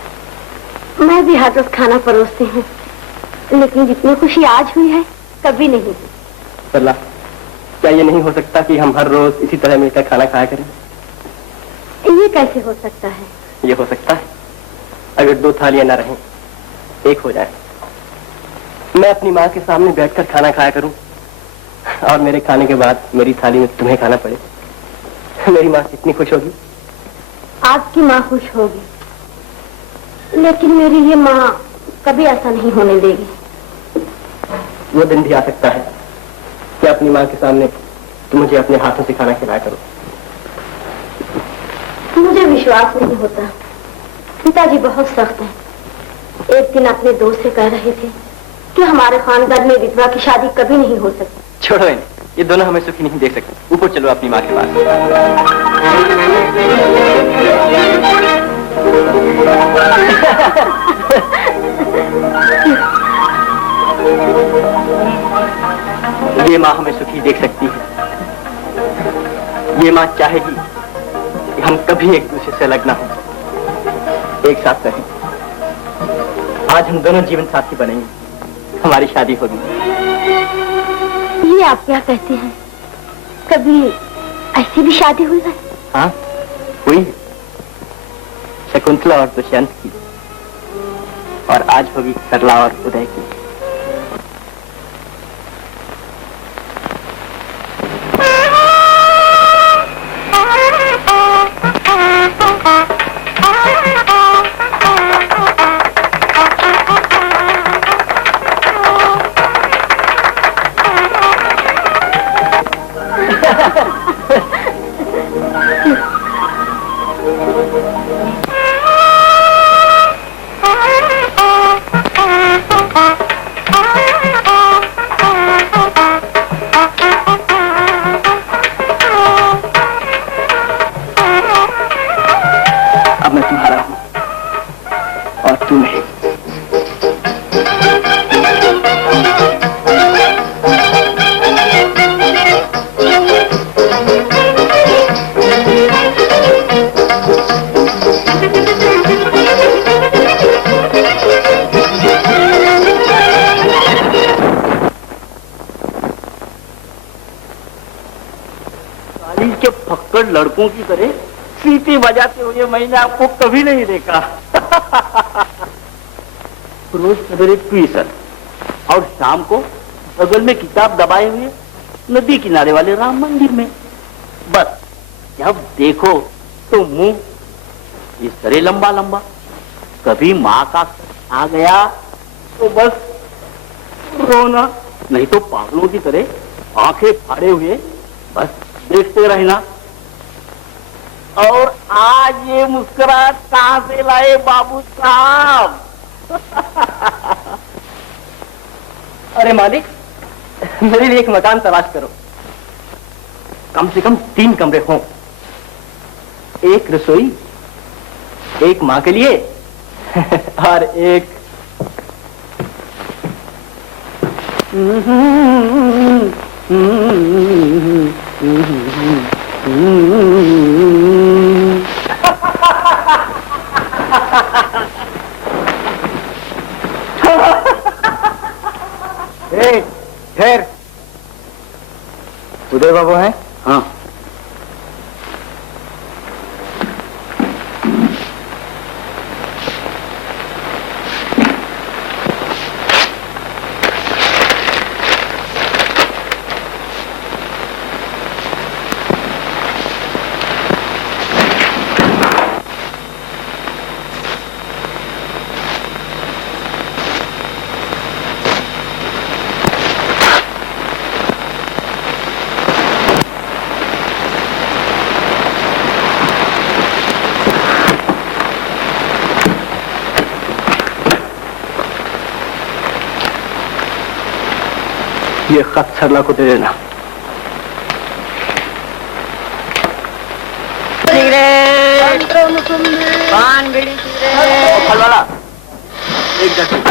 मैं भी हर रोज खाना परोसती हूँ, लेकिन जितनी खुशी आज हुई है कभी नहीं। सरला, क्या ये नहीं हो सकता कि हम हर रोज इसी तरह मिलकर खाना खाया करें? ये कैसे हो सकता है? ये हो सकता है अगर दो थालियां न रहें, एक हो जाए। मैं अपनी माँ के सामने बैठकर खाना खाया करूं और मेरे खाने के बाद मेरी थाली में तुम्हें खाना पड़े। मेरी माँ कितनी खुश होगी। आपकी माँ खुश होगी, लेकिन मेरी ये माँ कभी ऐसा नहीं होने देगी। वो दिन भी आ सकता है कि अपनी माँ के सामने तुम मुझे अपने हाथों से खाना खिलाया करो। मुझे विश्वास नहीं होता, पिताजी बहुत सख्त हैं। एक दिन अपने दोस्त से कह रहे थे कि हमारे खानदान में विधवा की शादी कभी नहीं हो सकती। छोड़ो इन्हें, ये दोनों हमें सुखी नहीं देख सकते। ऊपर चलो अपनी माँ के पास। ये माँ हमें सुखी देख सकती है। ये माँ चाहेगी कि हम कभी एक दूसरे से अलग ना हो, एक साथ रहें। आज हम दोनों जीवन साथी बनेंगे, हमारी शादी होगी। ये आप क्या कहते हैं? कभी ऐसी भी शादी हुई है? हाँ हुई, शकुंतला और दुष्यंत की, और आज होगी सरला और उदय की। मैं तुम्हारा हूं और तू नहीं। के फक्कड़ लड़कों की तरह सीटी बजाते हुए मैंने आपको कभी नहीं देखा। रोज सवेरे ट्यूशन और शाम को बगल में किताब दबाए हुए नदी किनारे वाले राम मंदिर में। बस जब देखो तो मुंह इस तरह लंबा लंबा। कभी माँ का आ गया तो बस रोना, नहीं तो पागलों की तरह आंखें फाड़े हुए बस देखते रहना। और आज ये मुस्कुराहट कहां से लाए बाबू साहब? अरे मालिक, मेरे लिए एक मकान तलाश करो। कम से कम 3 कमरे हों, एक रसोई, एक माँ के लिए और एक ठहर। उदय बाबू हैं? हाँ। ये खत सरला को दे देना। पान बीड़ी फल वाला एक दर्जन।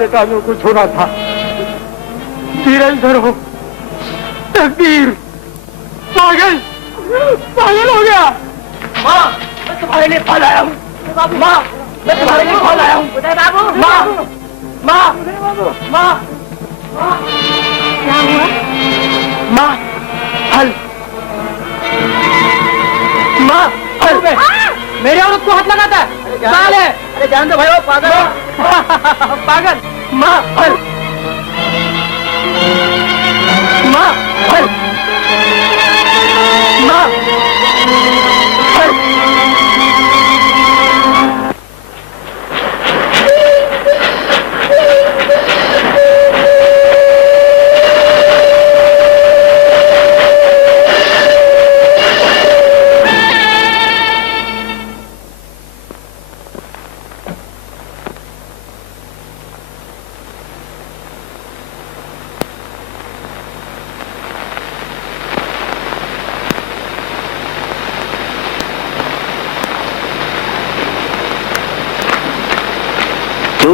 बेटा जो कुछ होना था, धीरज धरो। तकदीर पागल हो गया। माँ, मैं तुम्हारे लिए फल आया हूँ। माँ, मैं तुम्हारे लिए फल आया हूँ। माँ, माँ, माँ, क्या हुआ? माँ, फल। माँ, फल। मेरे औरत को हाथ लगाता है। अरे जान दो भाई, वो पागल है। पागल। माँ, फल। माँ, फल। माँ, फल।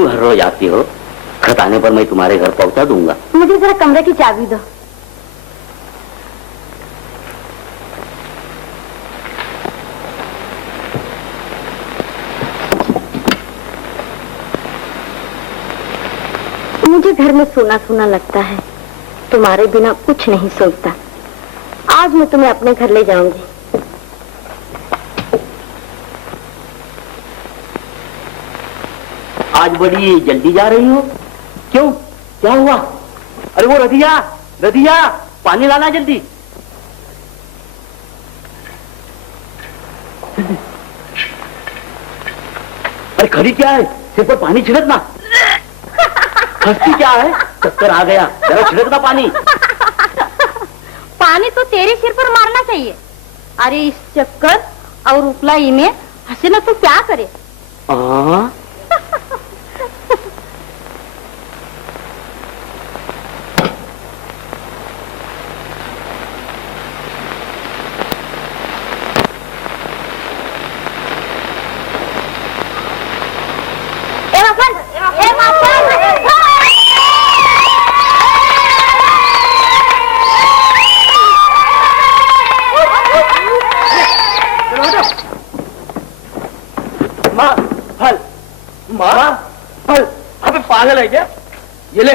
क्यों हर रोज आती हो? खत आने पर मैं तुम्हारे घर पहुंचा दूंगा। मुझे जरा कमरे की चाबी दो। मुझे घर में सूना सूना लगता है, तुम्हारे बिना कुछ नहीं सोचता। आज मैं तुम्हें अपने घर ले जाऊंगी। आज बड़ी जल्दी जा रही हो, क्यों? क्या हुआ? अरे वो रदिया, रदिया, पानी लाना जल्दी। अरे खड़ी क्या है? सिर पर पानी छिड़कना। हंसती क्या है? चक्कर आ गया, जरा छिड़कना पानी। पानी तो तेरे सिर पर मारना चाहिए। अरे इस चक्कर और उपलाई में हंसे ना तो क्या करे? पागल है क्या? ये ले।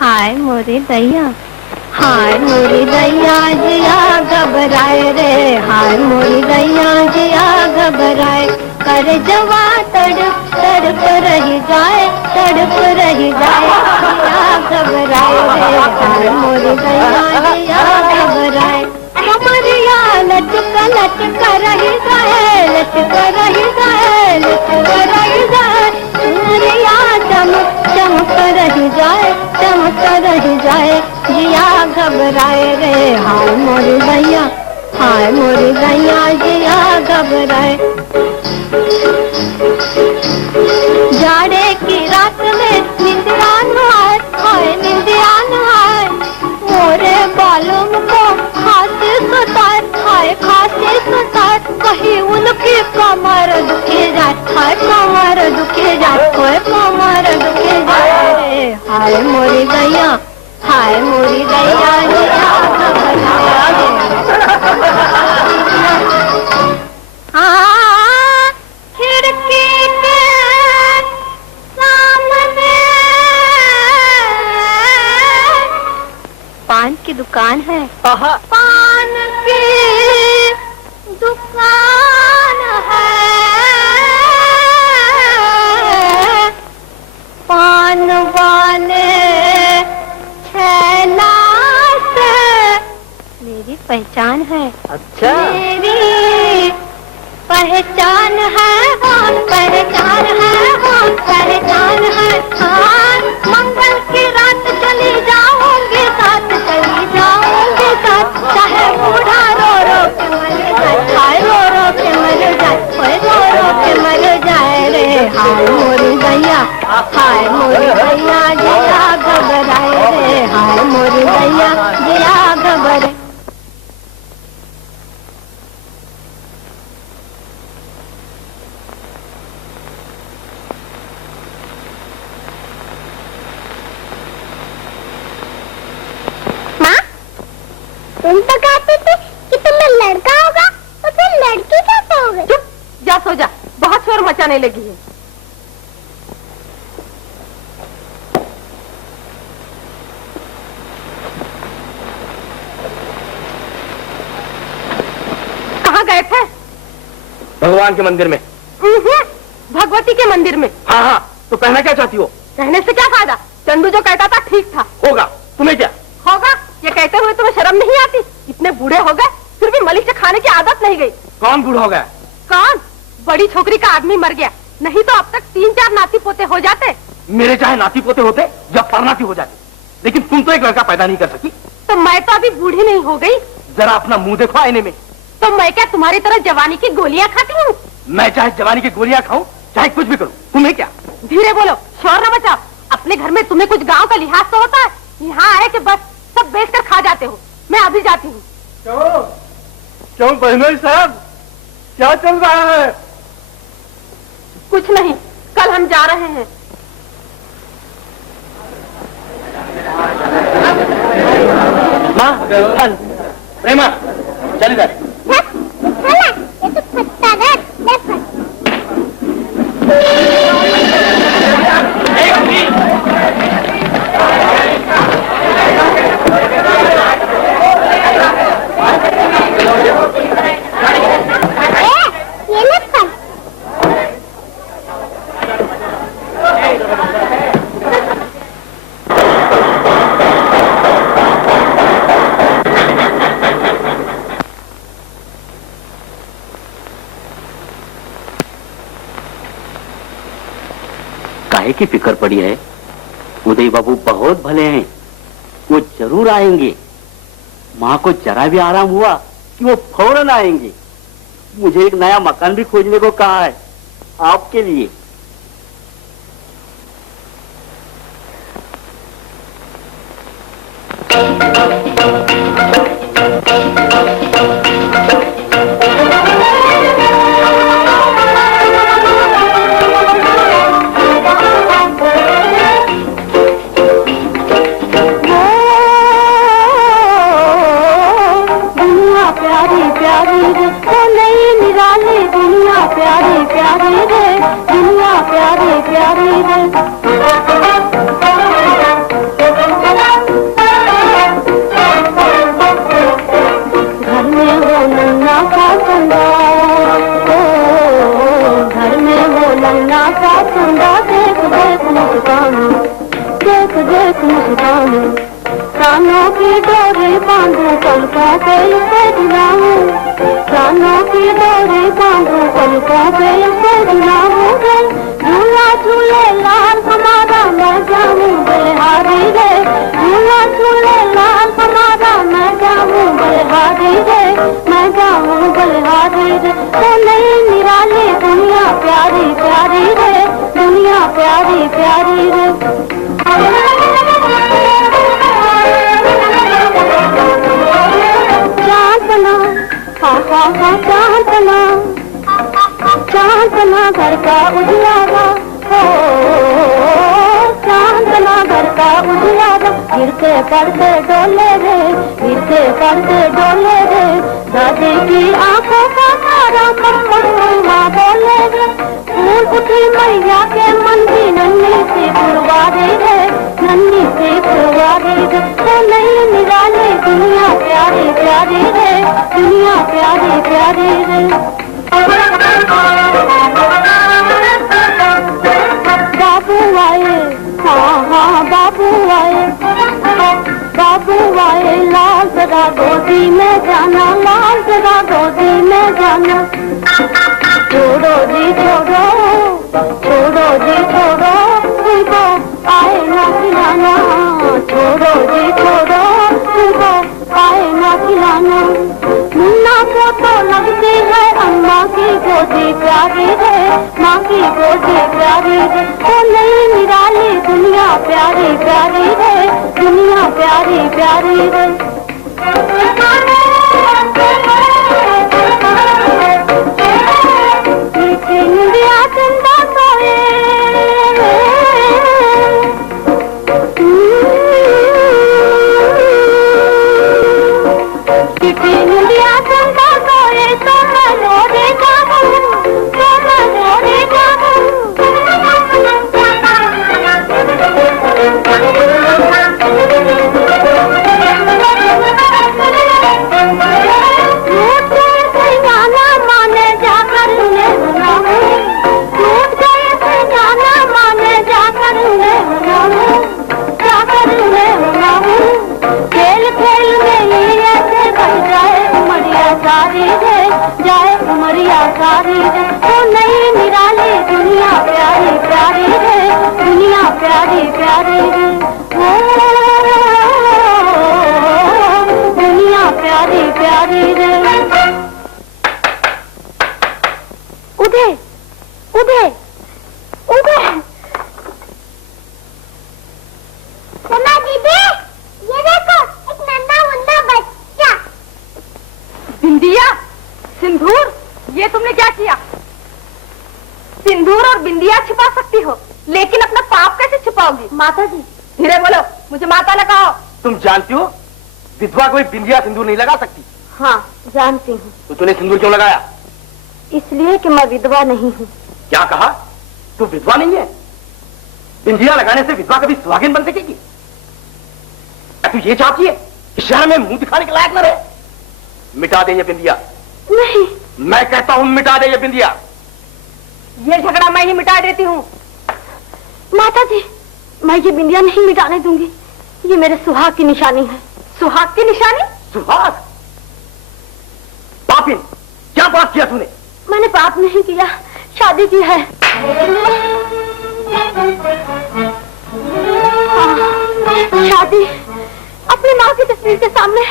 हाय मोरी दैया, हाय मोरी दैया जिया घबराए रे, हाय मोरी दैया जिया घबराए। कर जवा तड़प तड़प रही जाए, तड़प रही जाए, जिया घबराए रे, हाय मोरी दैया जिया घबराए। कमरिया लटक लटक रही जाए, लटक रही जाए, लटक रही जाए, कमरिया चमक चमक रही जाए, चमक रही जाए, जिया घबराए रे, हाय मोरी दैया, हाय मोरी दैया जिया घबराए। जाड़े की रात में निंदिया आए, हाय निंदिया आए, मोरे बालों को खांसी सताए, हाय खांसी सताए, कहीं उनकी कमर दुखी जाए, हाय कमर दुखी जाए, कोई कमर दुखी जाए रे, हाय मोरी दैया, हाय मोरी दैया जिया घबराए। खिड़की के सामने पान की दुकान है, पान की दुकान है, पान वाले छैला से मेरी पहचान है। अच्छा, मेरी पहचान है, पहचान है, पहचान है। हाँ, मंगल की रात चली जाऊंगी साथ, चली जाऊंगी साथ, चाहे बूढ़ा रो रो के मर जाए, हाय रो रो के मर जाए, रो रो के मर जाए रे, हाय मोरी दैया, हाय मोरी दैया जिया घबराए रे, हाय मोरी दैया जिया घबराए। तुम तो कहते थे कि तुम्हें लड़का होगा, तो फिर लड़की कैसे होगी? चुप, जा सो जा, बहुत शोर मचाने लगी है। गए थे? भगवान के मंदिर में। भगवती के मंदिर में। हाँ हाँ, तो कहना क्या चाहती हो? कहने से क्या फायदा? चंदू जो कहता था ठीक था। होगा, तुम्हें क्या होगा? ये कहते हुए तुम्हें शर्म नहीं आती? इतने बूढ़े हो गए फिर भी मलिक से खाने की आदत नहीं गई। कौन बूढ़ा हो गया? कौन? बड़ी छोकरी का आदमी मर गया, नहीं तो अब तक 3-4 नाती पोते हो जाते। मेरे चाहे नाती पोते होते या परनाती हो जाते, लेकिन तुम तो एक लड़का पैदा नहीं कर सकी। तो मैं तो अभी बूढ़ी नहीं हो गई? जरा अपना मुंह देखो आईने में। तो मैं क्या तुम्हारी तरह जवानी की गोलियां खाती हूँ? मैं चाहे जवानी की गोलियां खाऊं, चाहे कुछ भी करूं, तुम्हें क्या? धीरे बोलो, शोर न मचाओ। अपने घर में तुम्हें कुछ गांव का लिहाज तो होता है? यहाँ आए कि बस सब बेच कर खा जाते हो। मैं अभी जाती हूँ। क्यों बहनोई साहब, क्या चल रहा है? कुछ नहीं, कल हम जा रहे हैं। माँ, प्रेमा, चल इधर। ये तो फटता है। ये ले फल। काहे की फिक्र पड़ी है? उदय बाबू बहुत भले हैं, वो जरूर आएंगे। माँ को जरा भी आराम हुआ कि वो फौरन आएंगे। मुझे एक नया मकान भी खोजने को कहा है आपके लिए। कानों की डोरी बांधू पलकों पे उसे झुलाऊं, कानों की डोरी बांधू पलकों पे उसे झुलाऊं रे। झूला झूले लाल हमारा मैं जाऊं बलिहारी रे, झूला झूले लाल हमारा मैं जाऊं बलिहारी रे, मैं जाऊं बलिहारी रे। तो नहीं निराली दुनिया प्यारी प्यारी रे, दुनिया प्यारी प्यारी रे। चांदना चांदना घर का उजियारा हो, चांदना घर का उजियारा। गिरते पड़ते डोले रे, गिरते पड़ते डोले रे। दादी की आंखों का तारा मम्मा बोले रे। फूल उठी मैया के मन की नन्ही सी फुलवारी रे, नन्ही सी फुलवारी रे। तो नहीं निराली दुनिया प्यारी प्यारी रे, दुनिया प्यारी प्यारी रे। बाबू आए, हाँ हाँ बाबू आए, बाबू आए। लाल जरा गोदी में जाना, लाल जरा गोदी में जाना। छोड़ो जी छोड़ो, छोड़ो जी छोड़ो, उनको आए ना खिलाना। छोड़ो जी छोड़ो, उनको आए ना खिलाना। मुन्ना को तो लगती है अम्मा की गोदी प्यारी रे, माँ की गोदी प्यारी रे। तो नहीं निराली दुनिया प्यारी प्यारी रे, दुनिया प्यारी प्यारी रे। इंडिया चंदा सोए, इंडिया चंदा सोए। तो मैं रोने जाऊं, तो मैं रोने जाऊं। प्यारी रे, ओ नई निराले दुनिया प्यारी प्यारी रे, दुनिया प्यारी प्यारी रे, ओ दुनिया प्यारी प्यारी रे। उदय, उदय, उदय। सना दीदी, ये देखो एक नन्हा मुन्ना बच्चा। बिंदिया, सिंदूर, ये तुमने क्या किया? सिंदूर और बिंदिया छिपा सकती हो, लेकिन अपना पाप कैसे छिपाओगी? माता जी, धीरे बोलो, मुझे माता लगाओ। तुम जानती हो विधवा कोई बिंदिया सिंदूर नहीं लगा सकती। हाँ जानती हूँ। तो तूने सिंदूर क्यों लगाया? इसलिए कि मैं विधवा नहीं हूँ। क्या कहा? तू विधवा नहीं है? बिंदिया लगाने से विधवा कभी सुहागिन बन सकेगी? क्या तू ये चाहती है कि शहर में मुंह दिखाने के लायक न रहे? मिटा दे ये बिंदिया। नहीं, मैं कहता हूँ मिटा दे ये बिंदिया। ये झगड़ा मैं ही मिटा देती हूँ। माता जी, मैं ये बिंदिया नहीं मिटाने दूंगी। ये मेरे सुहाग की निशानी है। सुहाग की निशानी? सुहाग? पापिन, क्या बात किया तूने? मैंने पाप नहीं किया, शादी की है। शादी अपनी माँ की तस्वीर के सामने।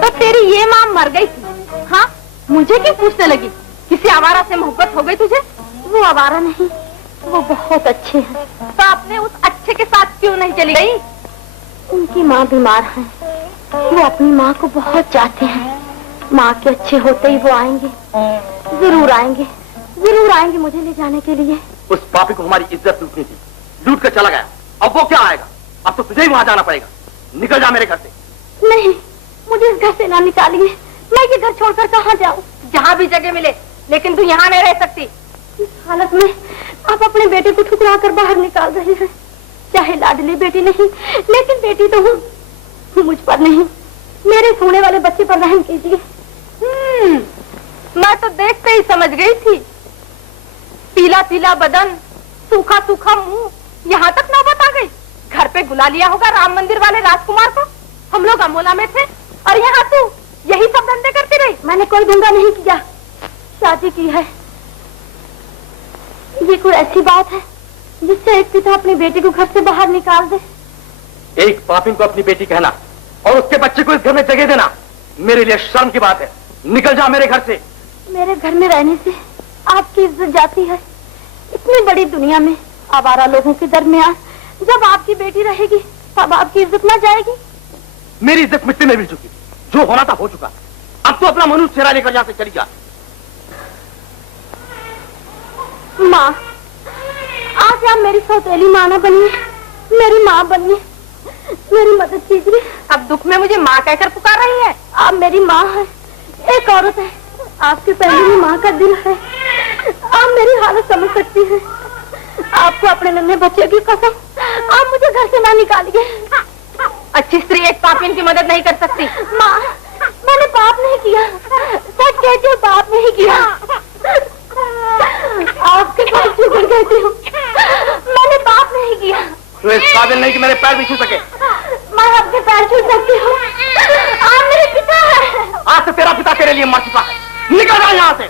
तो तेरी ये माँ मर गई थी? हाँ, मुझे क्यों पूछने लगी? किसी आवारा से मोहब्बत हो गई तुझे? वो आवारा नहीं, वो बहुत अच्छे हैं। तो आपने उस अच्छे के साथ क्यों नहीं चली गई? उनकी माँ बीमार है, वो अपनी माँ को बहुत चाहते हैं। माँ के अच्छे होते ही वो आएंगे, जरूर आएंगे, जरूर आएंगे मुझे ले जाने के लिए। उस पापी को हमारी इज्जत लूटनी थी, लूट कर चला गया। अब वो क्या आएगा? अब तो तुझे ही वहां जाना पड़ेगा। निकल जा मेरे घर से। नहीं, मुझे इस घर से ना निकालिए। मैं ये घर छोड़कर कहाँ जाऊँ? जहाँ भी जगह मिले, लेकिन तू यहाँ नहीं रह सकती। इस हालत में आप अपने बेटे को ठुकरा कर बाहर निकाल रहे हैं। चाहे लाडली बेटी नहीं, लेकिन बेटी तो हूँ। मुझ पर नहीं, मेरे सोने वाले बच्चे पर रहम कीजिए। मैं तो देखते ही समझ गई थी। पीला पीला बदन, सूखा सूखा मुंह, यहाँ तक नौबत आ गई। घर पे बुला लिया होगा राम मंदिर वाले राजकुमार को। हम लोग अमोला में थे और यहाँ तू यही सब धंधे करती रही। मैंने कोई धंधा नहीं किया, शादी की है। ये कोई ऐसी बात है जिससे एक पिता अपनी बेटी को घर से बाहर निकाल दे? एक पापिन को अपनी बेटी कहना और उसके बच्चे को इस घर में जगह देना मेरे लिए शर्म की बात है। निकल जा मेरे घर से। मेरे घर में रहने से आपकी इज्जत जाती है। इतनी बड़ी दुनिया में आवारा लोगों के दरमियान जब आपकी बेटी रहेगी तब आपकी इज्जत ना जाएगी? मेरी इज्जत मिट्टी में मिल चुकी, जो होना था हो चुका। अब तो अपना मनुष्य चेहरा लेकर यहाँ से चली जा। माँ, आज आप मेरी सौतेली माँ न बनिए, मेरी माँ बनिए, मेरी मदद कीजिए। अब दुख में मुझे माँ कहकर पुकार रही है? आप मेरी माँ है, एक औरत है, आपके पहले ही माँ का दिल है। आप मेरी हालत समझ सकती हैं। आपको अपने नन्हे बच्चे की कसम, आप मुझे घर से ना निकालिए। अच्छी स्त्री एक पापिन की मदद नहीं कर सकती। माँ, मैंने पाप नहीं किया, सच कहती हूँ, पाप नहीं किया। आपके पास झुक कहती हूँ, मैंने पाप नहीं किया। तो इस काबिल नहीं कि मेरे पैर भी छू सके। मैं आपके पैर छू सकती हूँ, आप मेरे पिता हैं। आज से तेरा पिता तेरे लिए मर चुका है। निकल जा यहाँ से।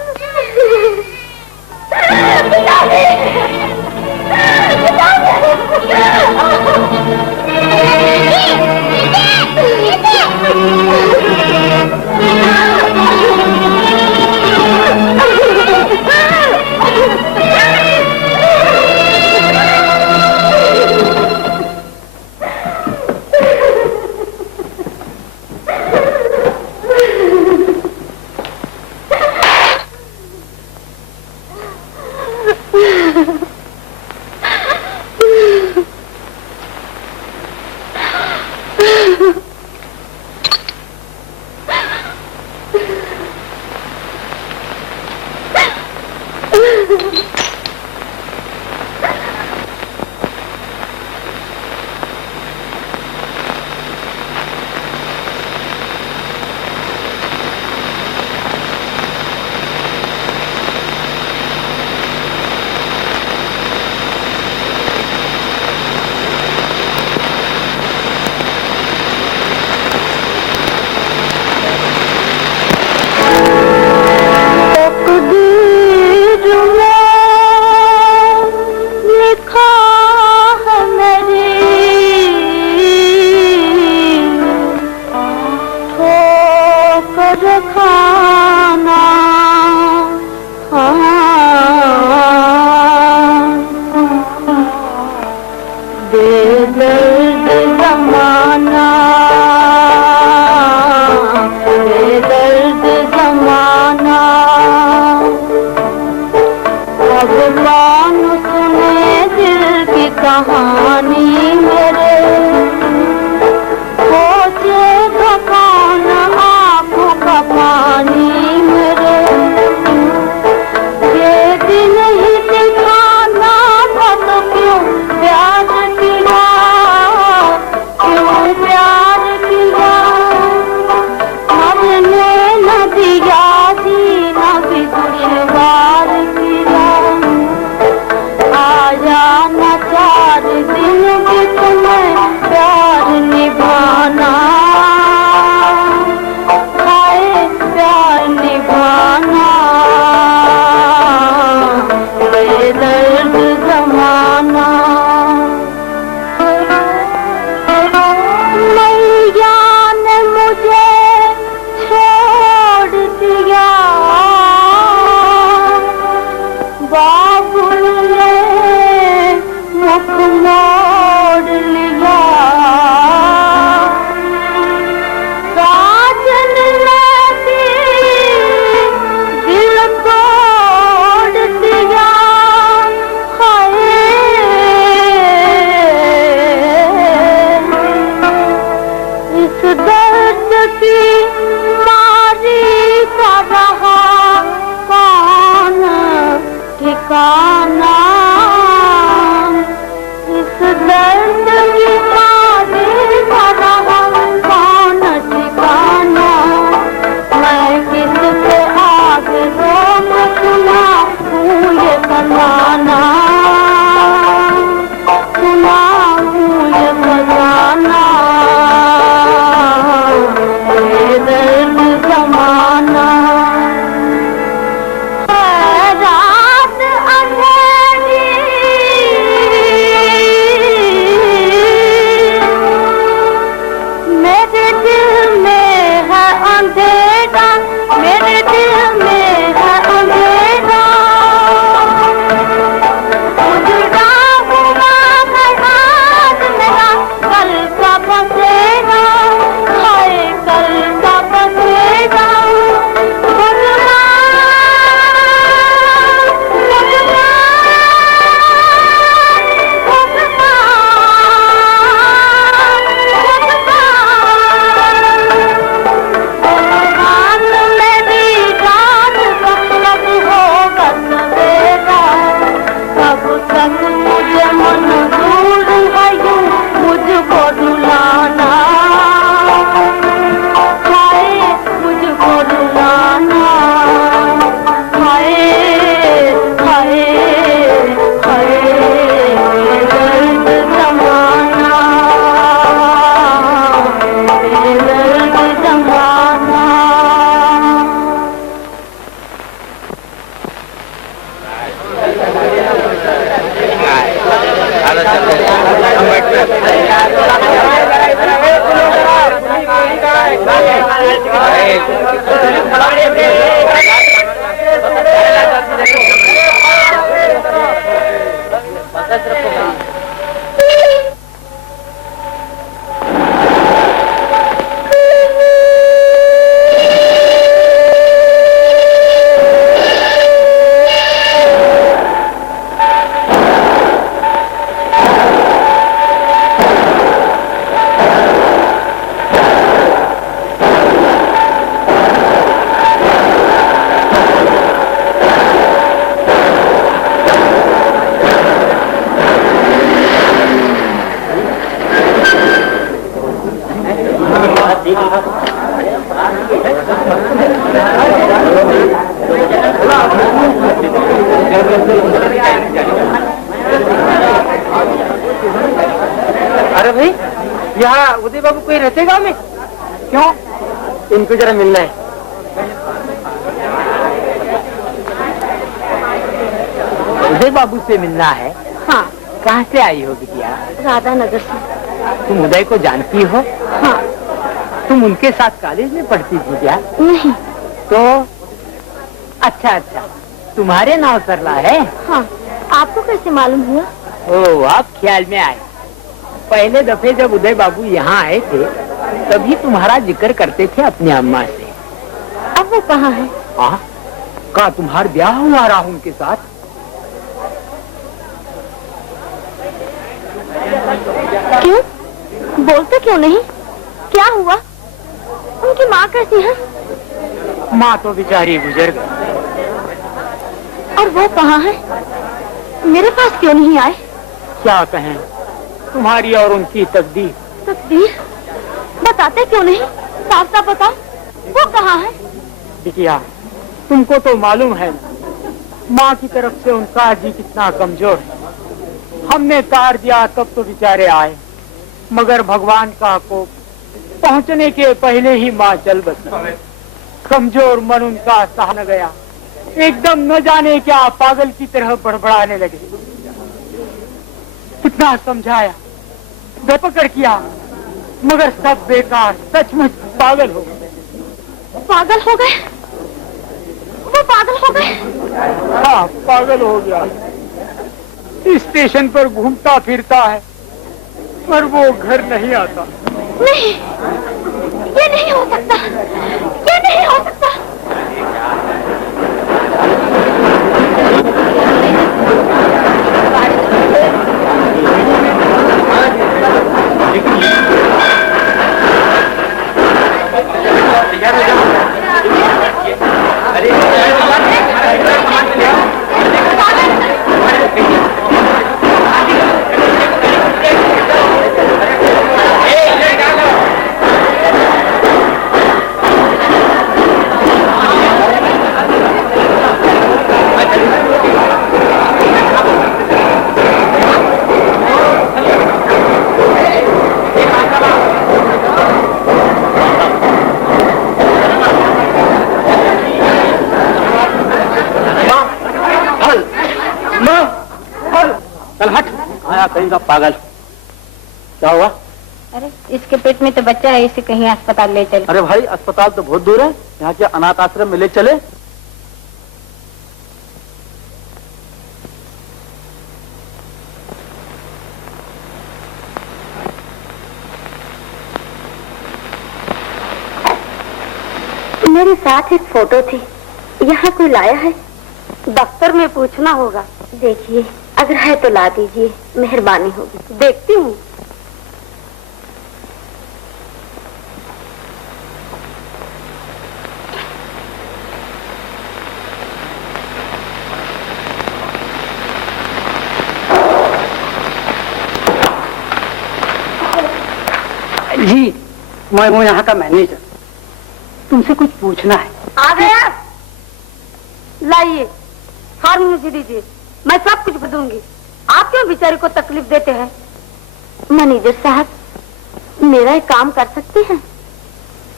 उदय बाबू कोई रहते गाँव में? क्यों? इनको जरा मिलना है। उदय बाबू से मिलना है? हाँ। कहाँ से आई हो बिटिया? राधा नगर से। तुम उदय को जानती हो? हाँ। तुम उनके साथ कॉलेज में पढ़ती थी क्या? नहीं। तो अच्छा अच्छा, तुम्हारे नाम सरला है? हाँ। आपको कैसे मालूम हुआ? ओ, आप ख्याल में आए। पहले दफे जब उदय बाबू यहाँ आए थे तभी तुम्हारा जिक्र करते थे अपनी अम्मा से। अब वो कहाँ है? हाँ, का तुम्हारा ब्याह हुआ रहा उनके साथ? क्यों? बोलते क्यों नहीं? क्या हुआ? उनकी माँ कैसी है? माँ तो बेचारी गुजर गई। और वो कहाँ है? मेरे पास क्यों नहीं आए? क्या कहें, तुम्हारी और उनकी तकदीर। तकदीर? बताते क्यों नहीं? साफ साफ बताओ, वो कहाँ है? बिटिया, तुमको तो मालूम है माँ की तरफ से उनका जी कितना कमजोर है। हमने तार दिया तब तो बेचारे आए, मगर भगवान का कोप पहुंचने के पहले ही माँ चल बसी। कमजोर मन उनका सह न गया, एकदम न जाने क्या पागल की तरह बड़बड़ाने लगे। कितना समझाया, धपकड़ किया, मगर सब बेकार, सचमुच पागल हो गए। पागल हो गए? वो पागल हो गए? हाँ, पागल हो गया। स्टेशन पर घूमता फिरता है पर वो घर नहीं आता। नहीं, ये नहीं हो सकता, ये नहीं हो सकता। पागल, क्या हुआ? अरे इसके पेट में तो बच्चा है, इसे कहीं अस्पताल ले चले। अरे भाई, अस्पताल तो बहुत दूर है, यहाँ के अनाथ आश्रम में ले चले। मेरे साथ एक फोटो थी, यहाँ कोई लाया है? दफ्तर में पूछना होगा। देखिए, अगर है तो ला दीजिए, मेहरबानी होगी। देखती हूँ। जी, मैं हूँ यहाँ का मैनेजर, तुमसे कुछ पूछना है। आ गया? लाइए, फॉर्म मुझे दीजिए, मैं सब कुछ भर आप क्यों बेचारे को तकलीफ देते हैं? मैनेजर साहब, मेरा एक काम कर सकते हैं?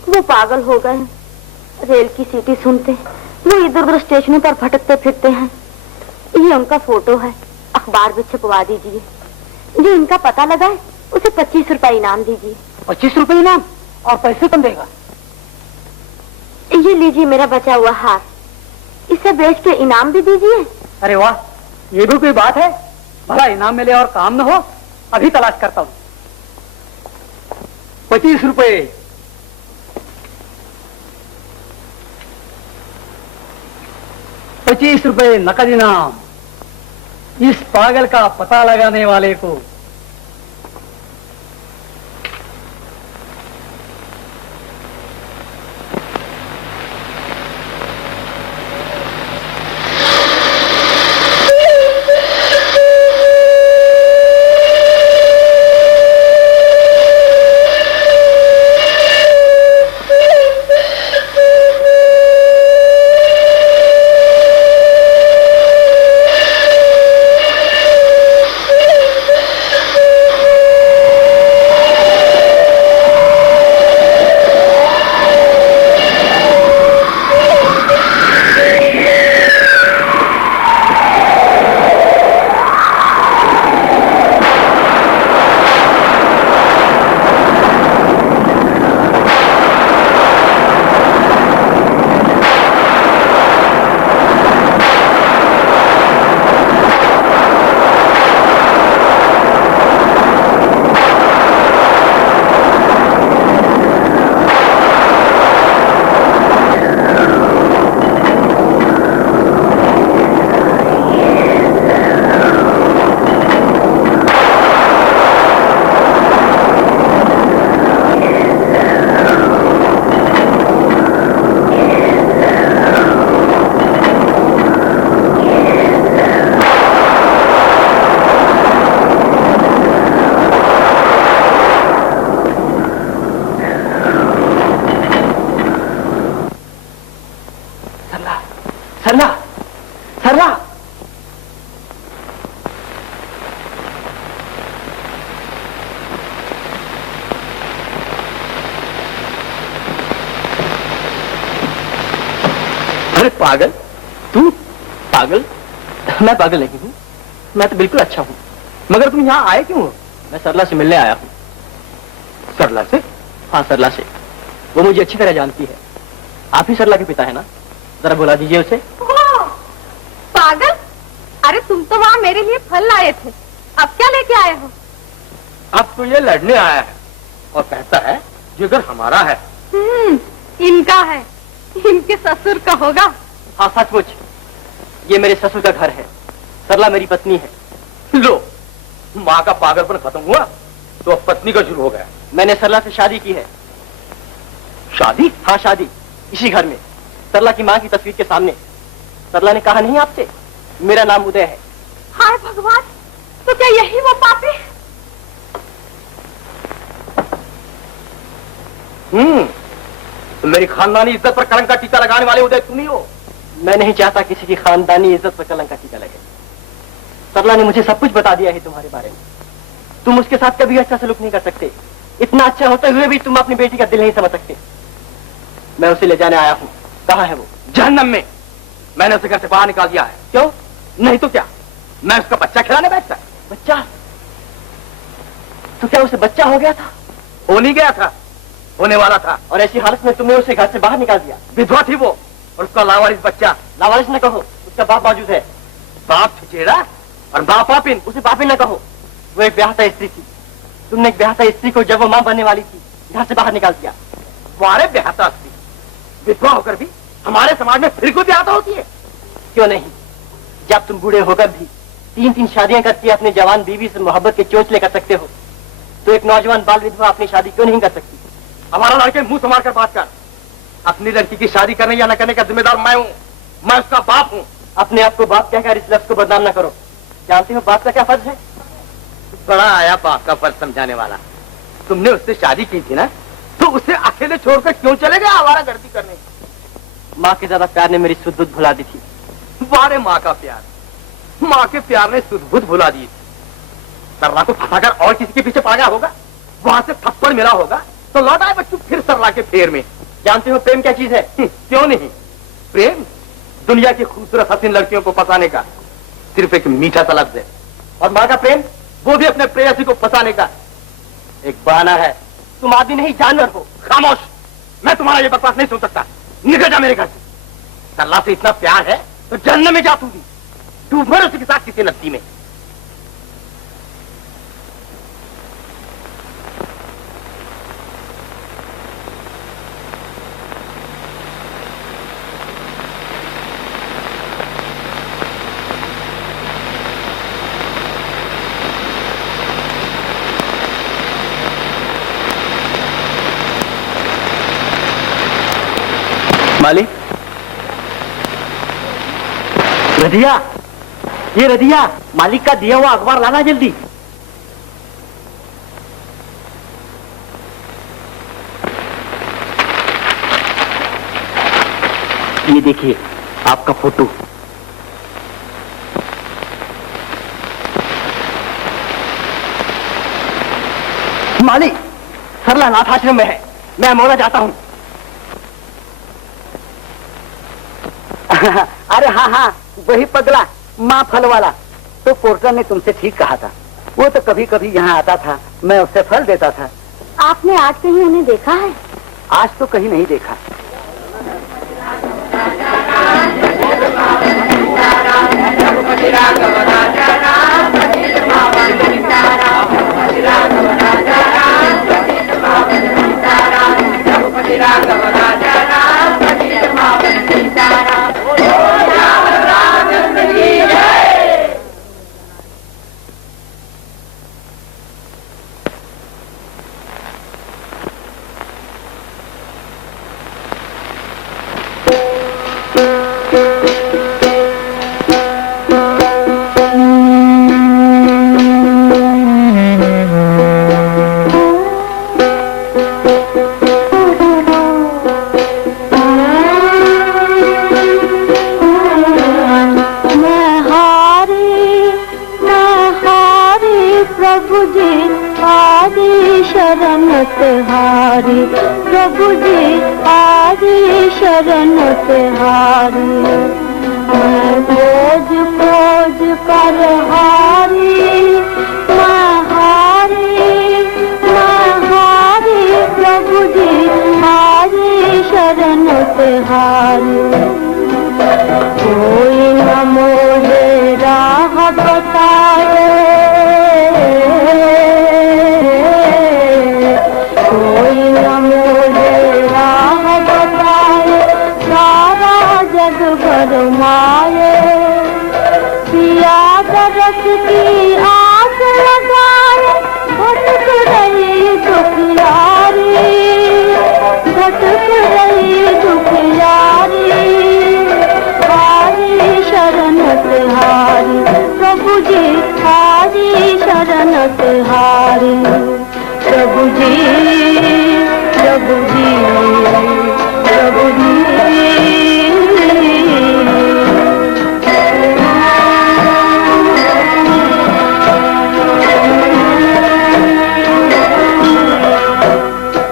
वो पागल हो गए हैं, रेल की सीटी सुनते वो इधर उधर स्टेशनों पर भटकते फिरते हैं। ये उनका फोटो है, अखबार में छपवा दीजिए। जो इनका पता लगाए उसे 25 रुपए इनाम दीजिए। 25 रुपए इनाम? और पैसे कौन देगा? ये लीजिए मेरा बचा हुआ हार, इसे बेच के इनाम भी दीजिए। अरे वाह, ये भी कोई बात है? भला इनाम मिले और काम न हो? अभी तलाश करता हूँ। 25 रुपए। 25 रुपए नकद इनाम इस पागल का पता लगाने वाले को। अरे पागल, तू पागल? मैं पागल नहीं हूँ, मैं तो बिल्कुल अच्छा हूँ। मगर तुम यहाँ आए क्यों हो? मैं सरला से मिलने आया हूँ। सरला से? हाँ, सरला से। वो मुझे अच्छी तरह जानती है। आप ही सरला के पिता है ना? जरा बुला दीजिए उसे। पागल, अरे तुम तो वहाँ मेरे लिए फल लाए थे, अब क्या लेके आए हो? अब तो ये लड़ने आया है और कहता है ये घर हमारा है। इनका है, इनके ससुर का होगा। हाँ सचमुच, ये मेरे ससुर का घर है। सरला मेरी पत्नी है। लो, माँ का पागलपन खत्म हुआ तो अब पत्नी का शुरू हो गया। मैंने सरला से शादी की है। शादी? हाँ, शादी इसी घर में, सरला की माँ की तस्वीर के सामने। सरला ने कहा नहीं आपसे, मेरा नाम उदय है। हाय भगवान, तो क्या यही वो पापी? तो मेरी खानदानी इज्जत पर कलंक का टीका लगाने वाले उदय तुम ही हो। मैं नहीं चाहता किसी की खानदानी इज्जत पर कलंक का टीका लगे। सरला ने मुझे सब कुछ बता दिया है तुम्हारे बारे में। तुम उसके साथ कभी अच्छा सलूक नहीं कर सकते। इतना अच्छा होते हुए भी तुम अपनी बेटी का दिल नहीं समझ सकते। मैं उसे ले जाने आया हूँ। कहाँ है वो? जहन्नम में। मैंने उसे घर से बाहर निकाल दिया है। क्यों? नहीं तो क्या, मैं उसका बच्चा खिलाने बैठता। बच्चा? तो क्या उसे बच्चा हो गया था? हो नहीं गया था, होने वाला था। और ऐसी हालत में तुमने उसे घर से बाहर निकाल दिया? विधवा थी वो और उसका लावारिस बच्चा। लावारिस न कहो, उसका बाप मौजूद है। बाप छिचेड़ा और बाप पापिन। उसे पापिन न कहो, वो एक ब्याहता स्त्री थी। तुमने एक ब्याहता स्त्री को जब वो मां बनने वाली थी घर से बाहर निकाल दिया। तुम्हारे ब्याहता स्त्री विधवा होकर भी हमारे समाज में फिर कोई ब्याहता होती है? क्यों नहीं, जब तुम बूढ़े होकर भी 3-3 शादियां करके अपने जवान बीवी से मोहब्बत के चोंचले कर सकते हो, तो एक नौजवान बाल विधवा अपनी शादी क्यों नहीं कर सकती? हमारा लड़के मुंह संभाल कर बात कर। अपनी लड़की की शादी करने या न करने का जिम्मेदार मैं हूँ, मैं उसका बाप हूँ। अपने आप को बाप कहकर इस लफ्ज को बदनाम न करो। जानते हो बाप का क्या फर्ज है? बड़ा आया बाप का फर्ज समझाने वाला। तुमने उससे शादी की थी ना, तो उसे अकेले छोड़कर क्यों चले गए आवारागर्दी करने? माँ के ज्यादा प्यार ने मेरी सुध बुध भुला दी थी। बारे माँ का प्यार, माँ के प्यार ने सुध बुध भुला दी। सरला को फंसाकर और किसी के पीछे पड़ गया होगा, वहां से थप्पड़ मिला होगा तो लौट आए बच्चू फिर सरला के फेर में। जानते हो प्रेम क्या चीज है? क्यों नहीं, प्रेम दुनिया की खूबसूरत हसीन लड़कियों को फंसाने का सिर्फ एक मीठा सा लफ्ज है। और माँ का प्रेम? वो भी अपने प्रेयसी को फंसाने का एक बहाना है। तुम आदमी नहीं जानवर हो। खामोश, मैं तुम्हारा ये बकवास नहीं सुन सकता। निकल जा मेरे घर से। सरला से इतना प्यार है तो जन्नत में जा तू भी, डूब मर उसके साथ किसी नदी में। मालिक, रधिया, ये रधिया, मालिक का दिया हुआ अखबार लाना जल्दी। ये देखिए आपका फोटो। मालिक, सरला अनाथ आश्रम में है, मैं अमोला जाता हूं। अरे हाँ हाँ, वही पगला माँ फल वाला। तो पोर्टर ने तुमसे ठीक कहा था, वो तो कभी कभी यहाँ आता था, मैं उससे फल देता था। आपने आज कहीं उन्हें देखा है? आज तो कहीं नहीं देखा। से हारी, प्रभु जी आजी शरण से हारी। मैं खोज खोज कर हारी, मैं हारी, प्रभु जी आजी शरण से हारी। कोई न मोहे राह बताए, कोई न मोहे राह बताए, सारा जग भरमाए। पिया दरस की आस लगाए, भटक रही दुखियारी, भटक रही दुखियारी। हारी शरण से हारी, प्रभु जी हारी शरण से हारी। प्रभु जी, प्रभु जी, प्रभु जी।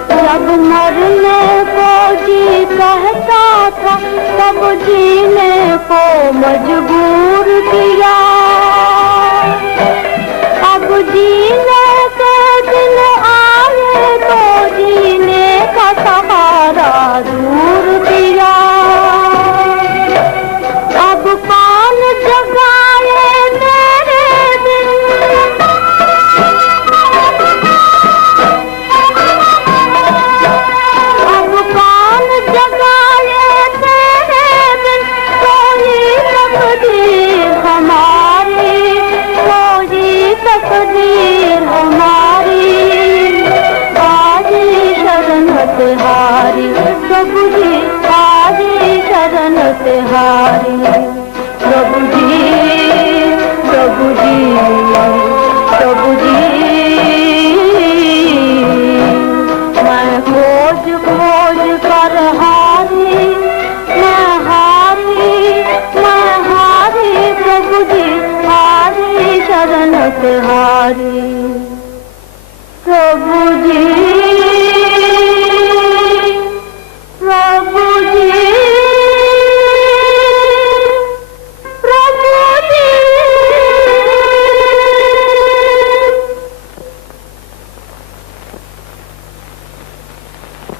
जब मरने को जी कहता था, तब जीने को मजबूर किया। अब जीने के दिन आए तो जीने का सहारा दूर किया। अब कौन जगाए मेरे दिन, अब कौन जगाए तेरे बिन। कोई तकदीर हमारी, कोई तकदीर हमारी। आजी शरण से हारी, प्रभु जी आजी शरण से हारी। प्रभु जी, प्रभु जी, प्रभु जी। मैं खोज खोज कर हारी, मैं हारी, प्रभु जी हारी शरण से हारी। प्रभु जी, प्रभु जी, प्रभु जी।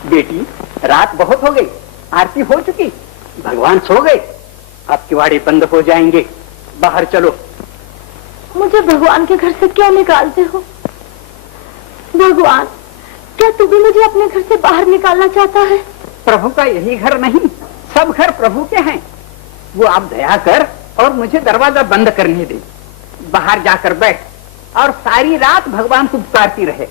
बेटी, रात बहुत हो गई, आरती हो चुकी, भगवान सो गए, अब किवाड़े बंद हो जाएंगे, बाहर चलो। मुझे भगवान के घर से क्यों निकालते हो? भगवान, क्या तू भी मुझे अपने घर से बाहर निकालना चाहता है? प्रभु का यही घर नहीं, सब घर प्रभु के हैं। वो आप दया कर और मुझे दरवाजा बंद करने दे, बाहर जाकर बैठ और सारी रात भगवान को पुकारती रहे।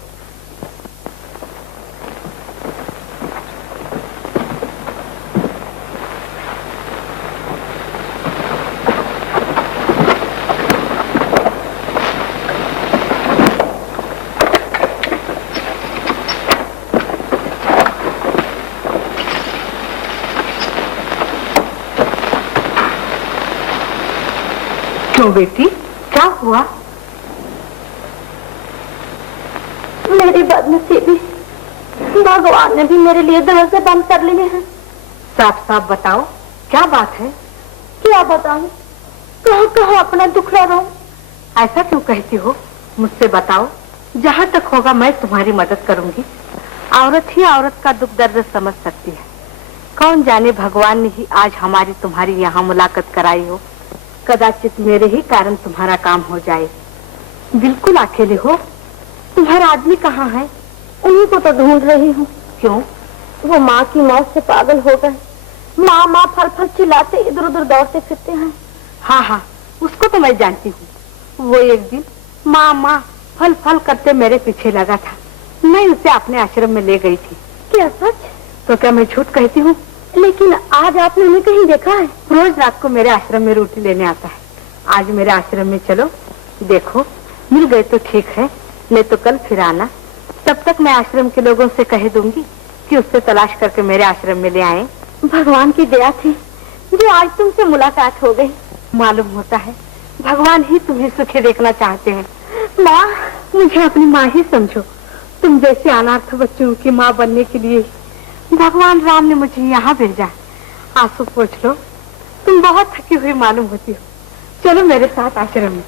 क्यों बेटी, क्या हुआ? मेरी बदनसीबी, भगवान ने भी मेरे लिए दरवाजे बंद कर लिए हैं। साफ साफ बताओ, क्या बात है? क्या बताऊं, कहाँ कहाँ अपना दुख रो रहा हूं। ऐसा क्यों कहती हो? मुझसे बताओ, जहाँ तक होगा मैं तुम्हारी मदद करूंगी। औरत ही औरत का दुख दर्द समझ सकती है। कौन जाने भगवान ने ही आज हमारी तुम्हारी यहाँ मुलाकात कराई हो। कदाचित मेरे ही कारण तुम्हारा काम हो जाए। बिल्कुल अकेले हो? तुम्हारा आदमी कहाँ है? उन्हीं को तो ढूंढ रही हूँ। क्यों? वो माँ की मौत से पागल हो गए। माँ माँ फल फल चिल्लाते इधर उधर दौड़ते फिरते हैं। हाँ हाँ, उसको तो मैं जानती हूँ। वो एक दिन माँ माँ फल फल करते मेरे पीछे लगा था। मैं उसे अपने आश्रम में ले गई थी। क्या सच? तो क्या मैं झूठ कहती हूँ? लेकिन आज आपने उन्हें कहीं देखा है? रोज रात को मेरे आश्रम में रोटी लेने आता है। आज मेरे आश्रम में चलो, देखो मिल गए तो ठीक है, नहीं तो कल फिर आना। तब तक मैं आश्रम के लोगों से कह दूंगी कि उससे तलाश करके मेरे आश्रम में ले आए। भगवान की दया थी जो आज तुमसे मुलाकात हो गई। मालूम होता है भगवान ही तुम्हें सुखी देखना चाहते हैं। माँ, मुझे अपनी माँ ही समझो। तुम जैसे अनाथ बच्चों की माँ बनने के लिए भगवान राम ने मुझे यहाँ भेजा। आंसू पोंछ लो, तुम बहुत थकी हुई मालूम होती हो। चलो मेरे साथ आश्रम में।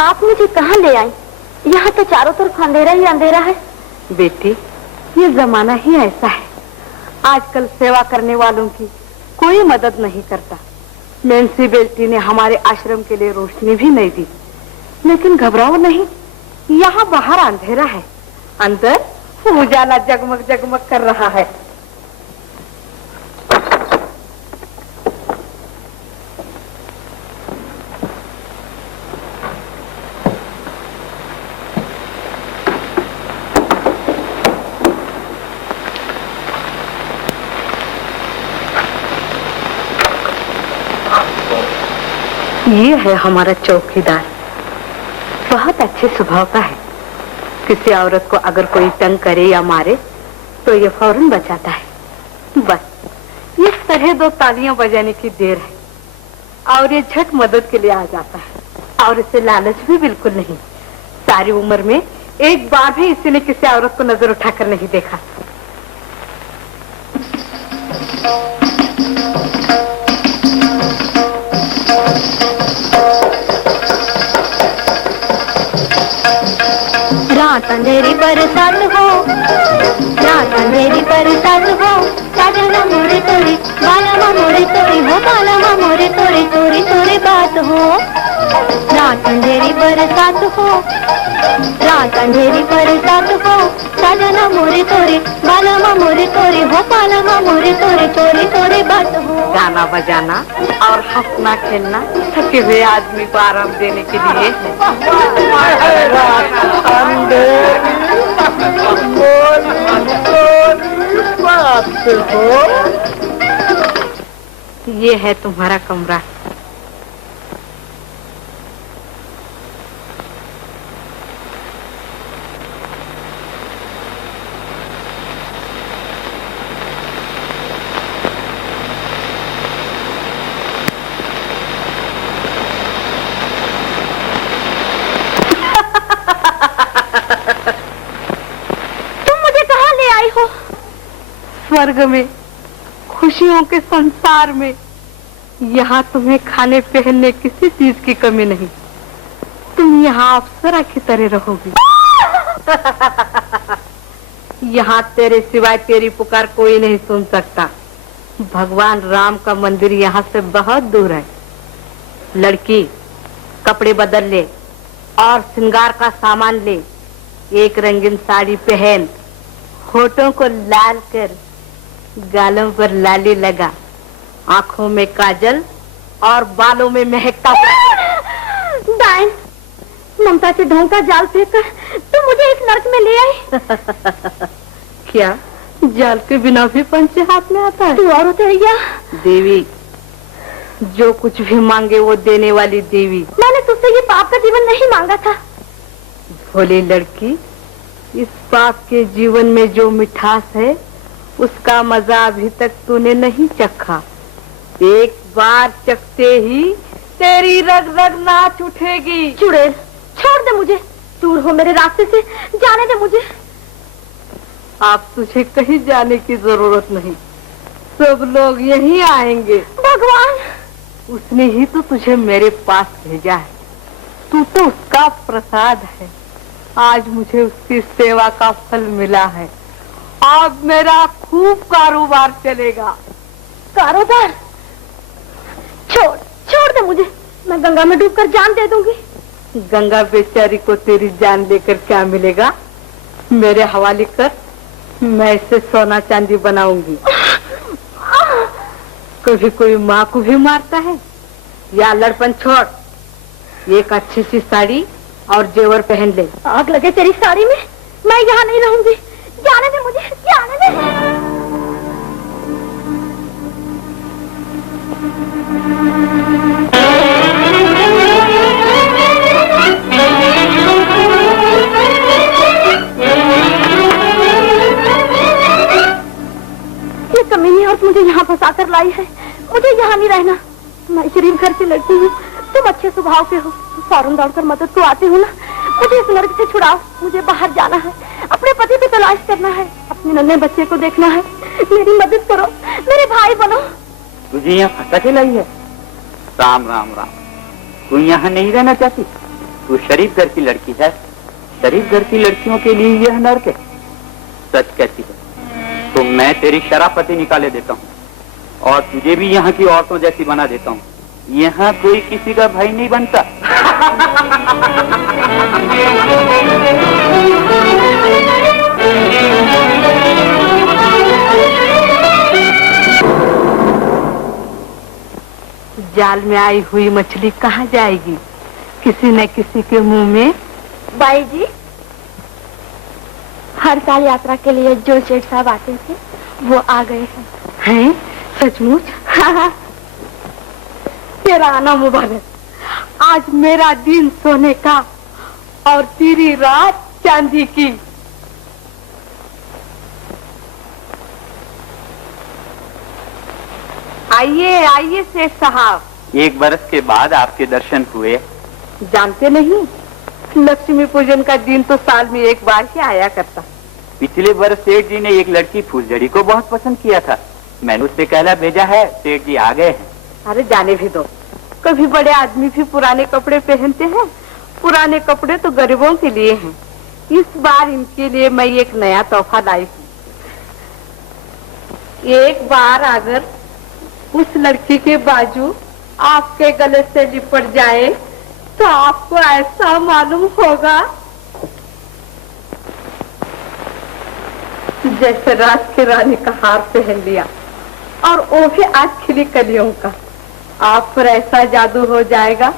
आप मुझे कहाँ ले आई? यहाँ तो चारों तरफ अंधेरा ही अंधेरा है। बेटी, ये जमाना ही ऐसा है। आजकल सेवा करने वालों की कोई मदद नहीं करता। म्युनिसिपैलिटी ने हमारे आश्रम के लिए रोशनी भी नहीं दी। लेकिन घबराओ नहीं, यहाँ बाहर अंधेरा है, अंदर उजाला जगमग जगमग कर रहा है। ये है हमारा चौकीदार। बहुत अच्छे स्वभाव का है। किसी औरत को अगर कोई तंग करे या मारे तो ये फौरन बचाता है। बस इस तरह 2 तालियां बजाने की देर है और ये झट मदद के लिए आ जाता है। और इसे लालच भी बिल्कुल नहीं। सारी उम्र में एक बार भी इसी ने किसी औरत को नजर उठाकर नहीं देखा। रात अंधेरी बरसात हो, रात अंधेरी बरसात हो, साजना मोरे तोरी, बाला मोरे तोरी हो, बाला मोरे तोरी, तोरी तोरी बात हो। रात अंधेरी बरसात हो, रात अंधेरी बरसात हो, साजना मोरे तोरी, बाला मोरे तोरी हो, बाला मोरे तोरी, तोरी तोरी बात हो। गाना बजाना और हंसना खेलना थके हुए आदमी को आराम देने के लिए है। ये है तुम्हारा कमरा। स्वर्ग में, खुशियों के संसार में, यहाँ तुम्हें खाने पहनने किसी चीज की कमी नहीं। तुम यहाँ अप्सरा की तरह रहोगी। यहाँ तेरे सिवाय तेरी पुकार कोई नहीं सुन सकता। भगवान राम का मंदिर यहाँ से बहुत दूर है। लड़की, कपड़े बदल ले और श्रृंगार का सामान ले। एक रंगीन साड़ी पहन, होठों को लाल कर, गालों पर लाली लगा, आंखों में काजल और बालों में महकता। डाइन, ममता के ढोंग का जाल फेंककर तुम मुझे इस नर्क में ले आई। क्या जाल के बिना भी पंचे हाथ में आता है? तू औरत है या देवी? जो कुछ भी मांगे वो देने वाली देवी। मैंने तुझसे ये पाप का जीवन नहीं मांगा था। भोली लड़की, इस पाप के जीवन में जो मिठास है उसका मजा अभी तक तूने नहीं चखा। एक बार चखते ही तेरी रग रग नाच उठेगी। चुड़ैल, छोड़ दे मुझे, दूर हो मेरे रास्ते से, जाने दे मुझे। आप तुझे कहीं जाने की जरूरत नहीं, सब लोग यहीं आएंगे। भगवान, उसने ही तो तुझे मेरे पास भेजा है। तू तो उसका प्रसाद है। आज मुझे उसकी सेवा का फल मिला है। अब मेरा खूब कारोबार चलेगा। कारोबार? छोड़ दे मुझे, मैं गंगा में डूबकर जान दे दूंगी। गंगा बेचारी को तेरी जान लेकर क्या मिलेगा? मेरे हवाले कर, मैं इसे सोना चांदी बनाऊंगी। कभी कोई माँ को भी मारता है। या लड़पन छोड़, एक अच्छी सी साड़ी और जेवर पहन ले। आग लगे तेरी साड़ी में, मैं यहाँ नहीं रहूंगी। जाने दे मुझे, जाने दे। मुझे यहाँ फंसा कर लाई है। मुझे यहाँ नहीं रहना। मैं शरीफ घर से लड़की हूँ, तुम अच्छे स्वभाव के हो, फौरन दौड़कर मदद को आते हो ना। मुझे इस नर्क से छुड़ाओ, मुझे बाहर जाना है, अपने पति को तलाश करना है, अपने नन्हे बच्चे को देखना है। मेरी मदद करो, मेरे भाई बनो। तुझे यहाँ फंसा के लाई है? राम राम राम, तू यहाँ नहीं रहना चाहती? तू शरीफ घर की लड़की है। शरीफ घर की लड़कियों के लिए यह नर्क है। सच कहती है तो मैं तेरी शराफती निकाले देता हूँ और तुझे भी यहाँ की औरतों जैसी बना देता हूँ। यहाँ कोई किसी का भाई नहीं बनता। जाल में आई हुई मछली कहाँ जाएगी? किसी न किसी के मुंह में। बाई जी, हर साल यात्रा के लिए जो सेठ साहब आते थे वो आ गए हैं। हैं? सचमुच? हाँ। तेरा आना मुबारक। आज मेरा दिन सोने का और तेरी रात चांदी की। आइए आइए सेठ साहब। 1 बरस के बाद आपके दर्शन हुए। जानते नहीं, लक्ष्मी पूजन का दिन तो साल में 1 बार ही आया करता। पिछले बरस सेठ जी ने एक लड़की फूलझड़ी को बहुत पसंद किया था। मैंने उससे कहला भेजा है, सेठ जी आ गए हैं। अरे जाने भी दो, कभी बड़े आदमी भी पुराने कपड़े पहनते हैं। पुराने कपड़े तो गरीबों के लिए हैं। इस बार इनके लिए मैं एक नया तोहफा लाई हूँ। एक बार अगर उस लड़की के बाजू आपके गले से लिपट जाए तो आपको ऐसा मालूम होगा जैसे रात की रानी का हार पहन लिया, और वो भी आज खिली कलियों का। आप पर ऐसा जादू हो जाएगा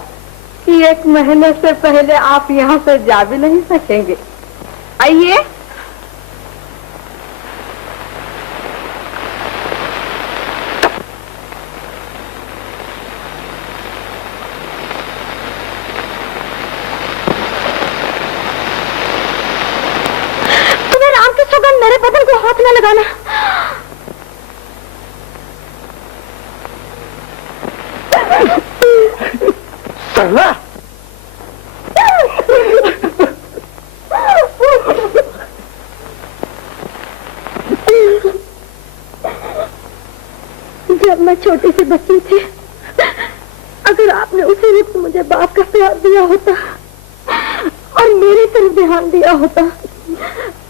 कि 1 महीने से पहले आप यहाँ से जा भी नहीं सकेंगे। आइए। तुम्हें राम की सौगंध, मेरे बदन को हाथ न लगाना। सरला, जब मैं छोटी सी बच्ची थी, अगर आपने उसी वक्त मुझे बाप का प्यार दिया होता और मेरी तरफ ध्यान दिया होता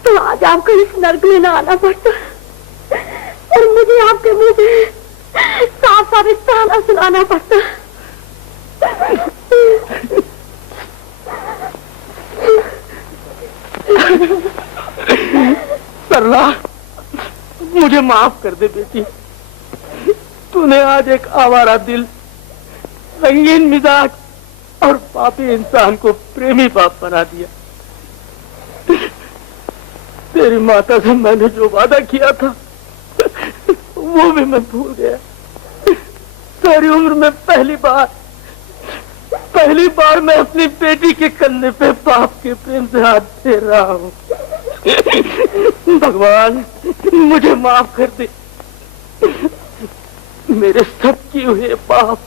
तो आज आपको इस नर्क में न आना पड़ता और मुझे आपके मुंह से साफ साफ इस ताना सुनाना पड़ता। सरला, मुझे माफ कर दे बेटी। तूने आज एक आवारा दिल, रंगीन मिजाज और पापी इंसान को प्रेमी बाप बना दिया। तेरी माता से मैंने जो वादा किया था वो भी मैं भूल गया। सारी उम्र में पहली बार मैं अपनी बेटी के कंधे पे बाप के प्रेम से हाथ दे रहा हूँ। भगवान मुझे माफ कर दे। मेरे सब किए हुए पाप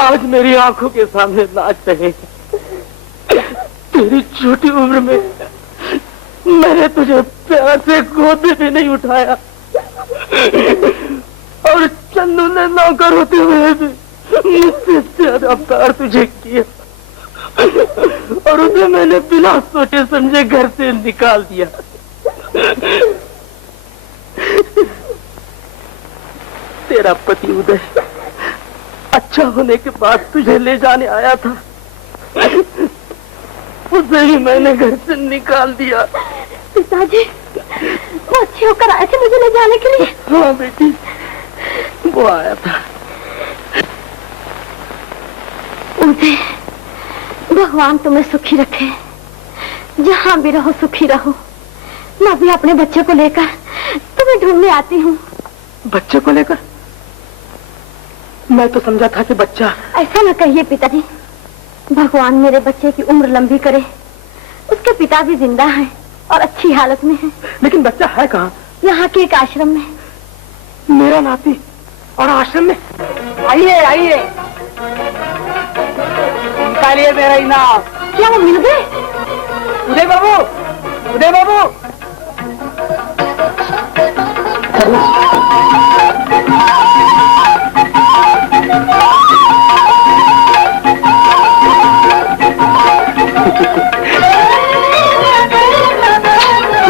आज मेरी आंखों के सामने नाच रहे हैं। तेरी छोटी उम्र में मैंने तुझे प्यार से गोद में भी नहीं उठाया और चंदू ने नौकर होते हुए भी मुझसे ज्यादा प्यार तुझे किया और उसे मैंने बिना सोचे समझे घर से निकाल दिया। तेरा पति उदय अच्छा होने के बाद तुझे ले जाने आया था, उसे भी मैंने घर से निकाल दिया। पिताजी, वो अच्छे होकर आए थे मुझे ले जाने के लिए? हाँ बेटी, वो आया था। उदय, भगवान तुम्हें सुखी रखे, जहाँ भी रहो सुखी रहो। मैं भी अपने बच्चे को लेकर तुम्हें ढूंढने आती हूँ। बच्चे को लेकर? मैं तो समझा था कि बच्चा। ऐसा न कहिए पिताजी, भगवान मेरे बच्चे की उम्र लंबी करे। उसके पिता भी जिंदा हैं और अच्छी हालत में हैं। लेकिन बच्चा है कहाँ? यहाँ के एक आश्रम में। मेरा नाती और आश्रम में। आइए आइए, निकालिए मेरा इनाम। क्या वो मिल गए? उदय बाबू, उदय बाबू।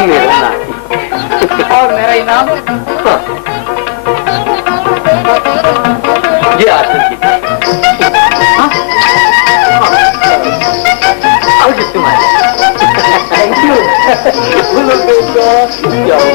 मेरा नाती और मेरा इनाम। ये आश्रम की तुम्हारे। Thank you. बोलो बेटा, क्या हुआ?